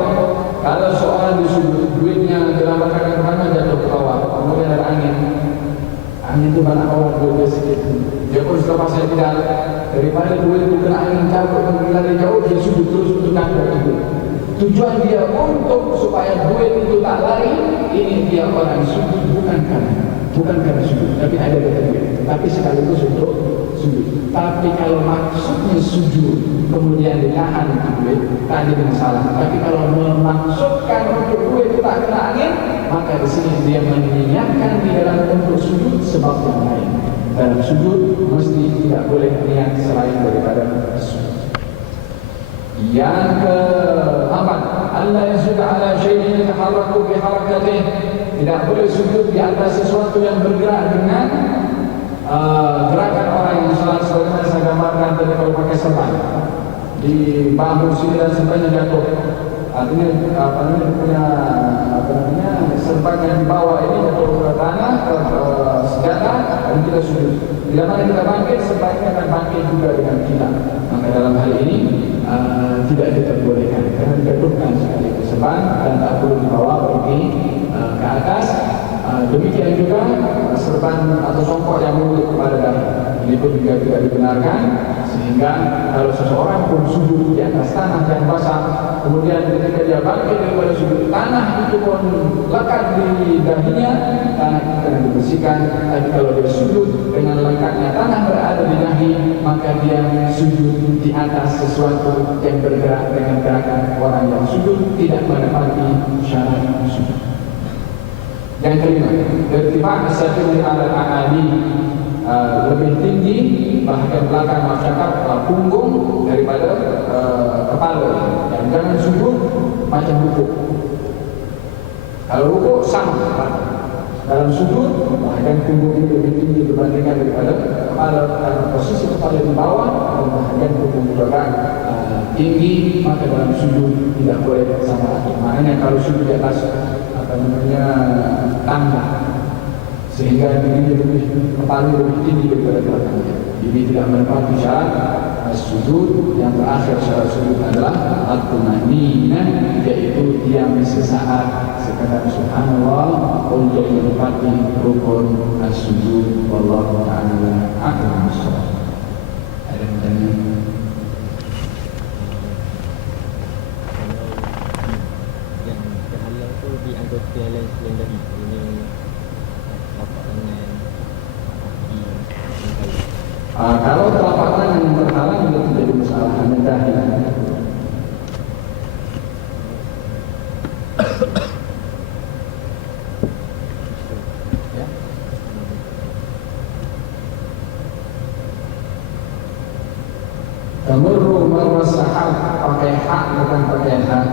Kalau seorang disujud, duitnya dilambangkan ke mana jatuh ke bawah, kemudian ada angin itu banyak bawah duit sedikit. Dia pun setelah saya tidak, daripada duit itu kena angin cabut dan lari jauh, dia sujud terus untuk angkat itu. Tujuan dia untuk supaya duit itu tak lari. Ini dia orang sujud bukan karena sujud, tapi ada duit, tapi sekaligus untuk sujud. Tapi kalau maksudnya sujud kemudian ditahan itu duit, tak ada masalah. Tapi kalau memaksudkan untuk duit itu tak kena angin, maka di sini dia meniatkan di dalam untuk sujud sebab yang lain. Dalam sujud mesti tidak boleh niat selain daripada sujud. Yang keempat, Allah yang sudah ala syai'in yataharraku bi harakatih, tidak boleh sujud di atas sesuatu yang bergerak dengan gerakan orang yang salat, sebagaimana saya gambarkan tadi kalau pakai serban di bambu sini dan serbannya jatuh. Artinya punya serban yang di bawah ini jatuh ke tanah, ke senjata, dan kita sujud. Bila mana kita bangkit, serbannya akan bangkit juga dengan kita. Maka dalam hal ini tidak diperbolehkan karena dijatuhkan sekali ke serban dan tak perlu dibawa pergi ke atas. Demikian juga serban atau songkok yang menutup kepada dahi, ini pun juga tidak dibenarkan. Sehingga kalau seseorang pun sujud di atas tanah yang basah, kemudian ketika dia bangkit daripada sujud, tanah itu pun lekat di dahinya, tanah itu akan dibersihkan. Tapi kalau dia sujud dengan lekatnya tanah berada di dahi, maka dia sujud di atas sesuatu yang bergerak dengan gerakan orang yang sujud, tidak menepati syarat sujud. Yang kelima, irtifaq as-satri al-a'ali, lebih tinggi bahagian belakang masyarakat punggung daripada kepala. Dan jangan sujud macam rukuk. Kalau rukuk sama, dalam sujud bahagian punggung ini lebih tinggi dibandingkan daripada kepala. Karena posisi kepala di bawah dan bahagian punggung juga tinggi, maka dalam sujud tidak boleh sama. Maknanya kalau sujud di atas tangga, sehingga dirinya kepala lebih tinggi daripada belakangnya. Ini tidak menepati syarat sujud. Yang terakhir syarat sujud adalah at-tumaninah, yaitu diam sesaat sekadar subhanallah untuk menepati rukun as-sujud. Wallahu ta'ala a'lam bishawab. Ada pertanyaan? Jalan selain dari ini telapak tangan, kaki, kalau telapak tangan yang terhalang itu menjadi masalah, hanya dahi. Ya. Tamurru marra sahab, pakai hak bukan pakai hak.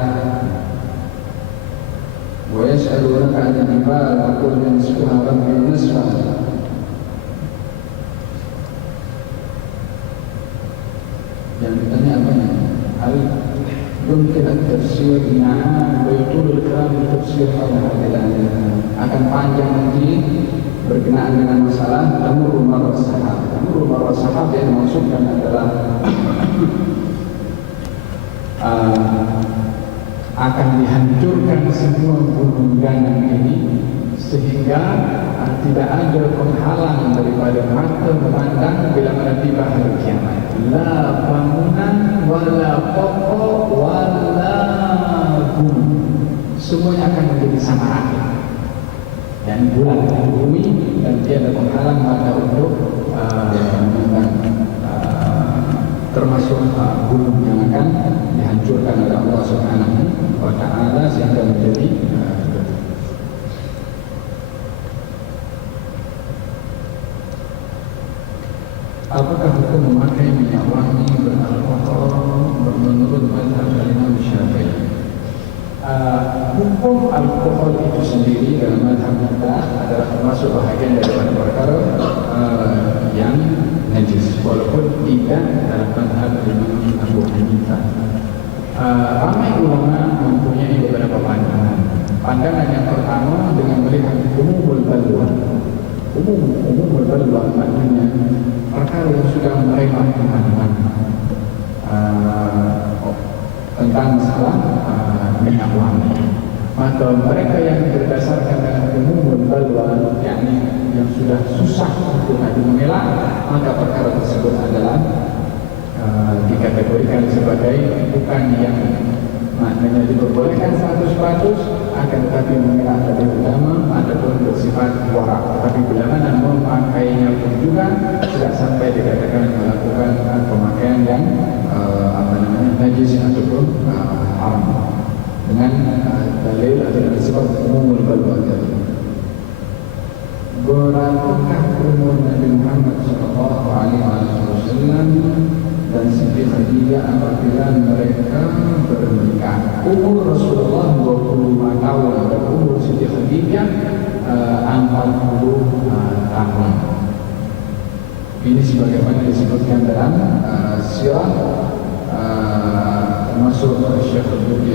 ويسألونك عن الجبال فقل ينسفها ربي نسفا. Yang ditanya apa nih? يمكن التفسير نعم ويطول الكلام بالتفسير حول هذه الآية akan panjang nanti berkenaan dengan masalah tamurru marra sahab. Tamurru marra sahab yang dimaksudkan adalah akan dihancurkan semua gunung ganang ini sehingga tidak ada penghalang daripada mata memandang bila mana tiba hari kiamat. La bangunan wala pokok wala gunung, semuanya akan menjadi sama rata. Dan bulan dan bumi dan tiada penghalang mata untuk termasuk gunung yang akan dihancurkan oleh Allah Subhanahu wa Ta'ala sehingga menjadi apakah hukum memakai minyak wangi beralkohol menurut mazhab Imam Syafi'i? Hukum alkohol itu sendiri dalam mazhab kita adalah termasuk bahagian daripada perkara yang najis, walaupun tidak dalam mazhab Imam Abu Hanifah. Ramai ulama mempunyai beberapa pandangan. Pandangan yang pertama dengan melihat umumul balwa. Umumul balwa maknanya perkara yang sudah merembet di mana-mana tentang masalah minyak wangi. Maka mereka yang berdasarkan dengan umumul balwa, yakni yang sudah susah untuk mengelak, maka perkara tersebut adalah dikategorikan sebagai bukan yang maknanya diperbolehkan 100%, akan tetapi mengelak lebih utama ataupun bersifat warak. Tetapi bila mana memakainya pun juga tidak sampai dikatakan melakukan pemakaian yang najis ataupun haram dengan dalil atau dengan sebab umumul balwa tadi. Berapakah umur Nabi Muhammad SAW dan Siti Khadijah apabila mereka bernikah? Umur Rasulullah 25 tahun dan umur Siti Khadijah 40 tahun. Ini sebagaimana disebutkan dalam sirah termasuk Syekh Al-Duki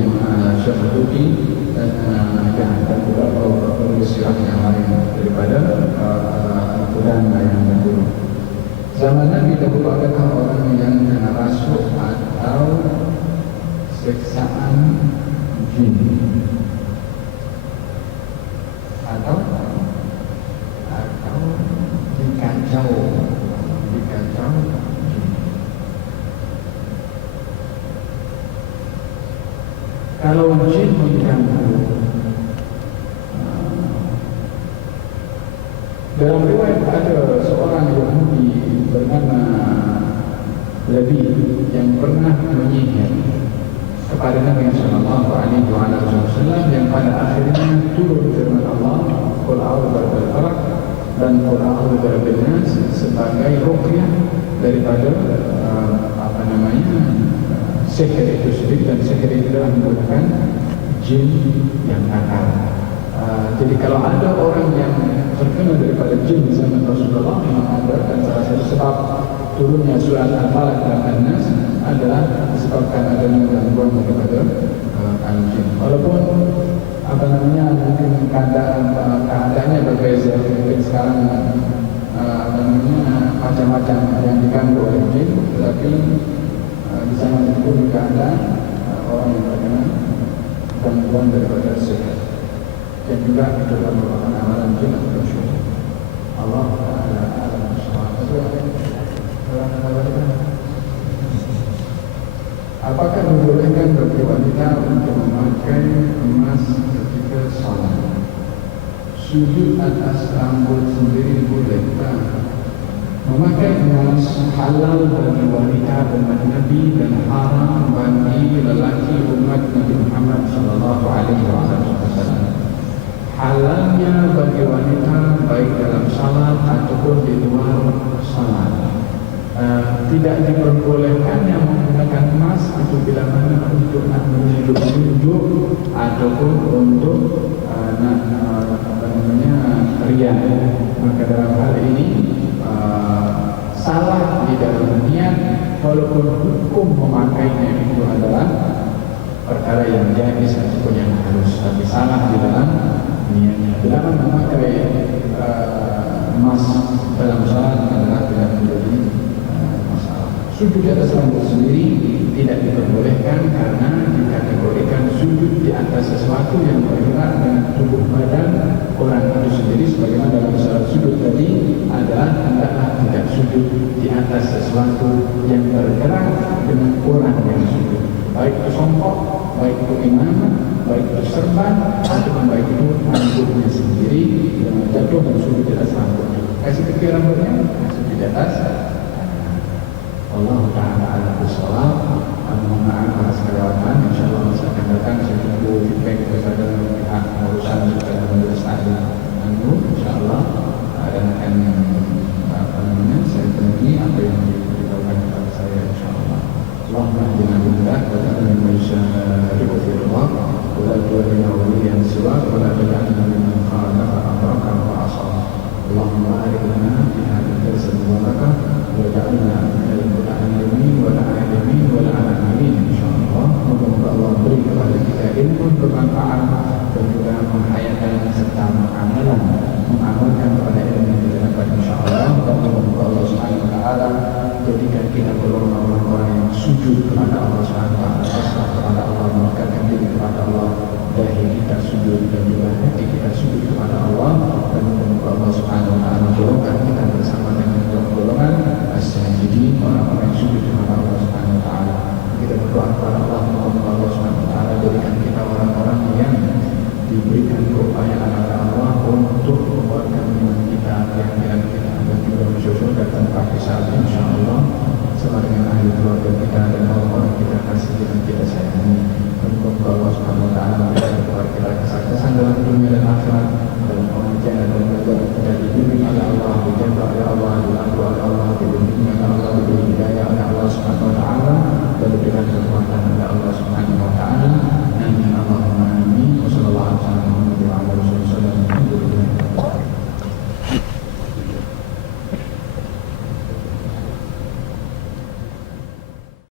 dan beberapa penulis sirah yang lain daripada Al-Quran yang terdahulu. Zaman Nabi dahulu adakah orang yang kena rasuk atau siksaan jin atau dikacau jin? Kalau jin mengganggu, dalam riwayat ada seorang Yahudi bernama Lebi yang pernah menyihir kepada Nabi Sallallahu Alaihi Wasallam, yang pada akhirnya turun firman Allah, Qul a'udzu birabbil falaq dan Qul a'udzu birabbin nas sebagai ruqyah daripada sihir itu sendiri, dan sihir itu adalah menggunakan jin yang nakal. Jadi kalau ada orang yang terkena daripada jin di zaman Rasulullah memang ada, dan salah satu sebab turunnya surat Al-Falaq dan An-Nas adalah disebabkan adanya gangguan daripada jin. Walaupun mungkin keadaannya berbeza, mungkin sekarang macam-macam yang diganggu oleh jin, tetapi di zaman itu juga ada orang yang terkena gangguan daripada sihir, dan juga itu adalah merupakan amalan jin atau syaitan. Allah Ta'ala alam bisawab. Apakah dibolehkan bagi wanita untuk memakai emas ketika salat? Sujud atas rambut sendiri boleh tak? Memakai emas halal bagi wanita umat Nabi dan haram bagi lelaki umat Nabi Muhammad sallallahu alaihi wasallam. Halalnya bagi wanita baik dalam salat ataupun di luar salat. Tidak diperbolehkannya menggunakan emas itu bila mana untuk nak menunjuk ataupun untuk riya. Maka dalam hal ini salah di dalam niat, walaupun hukum memakainya itu adalah yang jais ataupun yang harus, tapi salah di dalam niatnya. Dilarang memakai emas dalam salat adalah tidak menjadi masalah. Sujud di atas rambut sendiri tidak diperbolehkan karena dikategorikan sujud di atas sesuatu yang bergerak dengan tubuh badan orang itu sendiri, sebagaimana dalam salat sujud tadi adalah hendaklah tidak sujud di atas sesuatu yang bergerak dengan orang yang sujud, baik itu songkok, baik itu imam, baik itu serban, ataupun baik itu rambutnya sendiri yang jatuh dan sujud di atas rambutnya. Kasih kaki rambutnya, sujud di atas. Allah Ta'ala ala bisawab. Mohon maaf atas kelewatan. InsyaAllah masa akan datang saya tunggu feedback daripada pihak pengurusan daripada majelis taklim anu. InsyaAllah dan akan saya penuhi apa yang diberitahukan kepada saya, InsyaAllah. Allahumma hdina billah wa ta'ala man syari'u fi Allah wa la tuwallina waliyan siwa wa la taj'alna mimman khalafa amraka wa asal. Allahumma barik lana fi hadhihi al-jilsah al-mubarakah wa ja'alna minal muta'allimin wal 'alimin wal 'alamin, insyaallah. Moga-moga Allah beri kepada kita ilmu bermanfaat dan juga menghayatkan serta mengamalkan kepada ilmu yang kita dapat, insyaallah. Moga-moga Allah Subhanahu wa taala jadikan kita golongan orang-orang yang sujud kepada Allah Subhanahu wa taala, pasrah kepada Allah, mendekatkan diri kepada Allah, dahi kita sujud dan juga hati kita sujud kepada Allah. Dan moga Allah Subhanahu wa taala golongkan kita bersama dengan golongan as-sajidin, orang-orang yang sujud kepada Allah Subhanahu wa taala. Kita berdoa kepada Allah, moga Allah Subhanahu wa taala jadikan kita orang-orang yang diberikan keupayaan oleh Allah untuk menguatkan iman kita, keyakinan kita, dan juga mensyukurkan tanpa hisab, insyaallah, sama dengan ahli keluarga kita dan orang-orang kita kasih dan kita sayangi. Semoga Allah Subhanahu wa taala memberikan kepada kita kesuksesan dalam dunia dan akhirat, dalam pengajian dan belajar kita dibimbing oleh Allah, dijaga oleh Allah, dibantu oleh Allah, dibimbing oleh Allah, diberi hidayah oleh Allah Subhanahu wa taala, dan diberikan kekuatan oleh Allah Subhanahu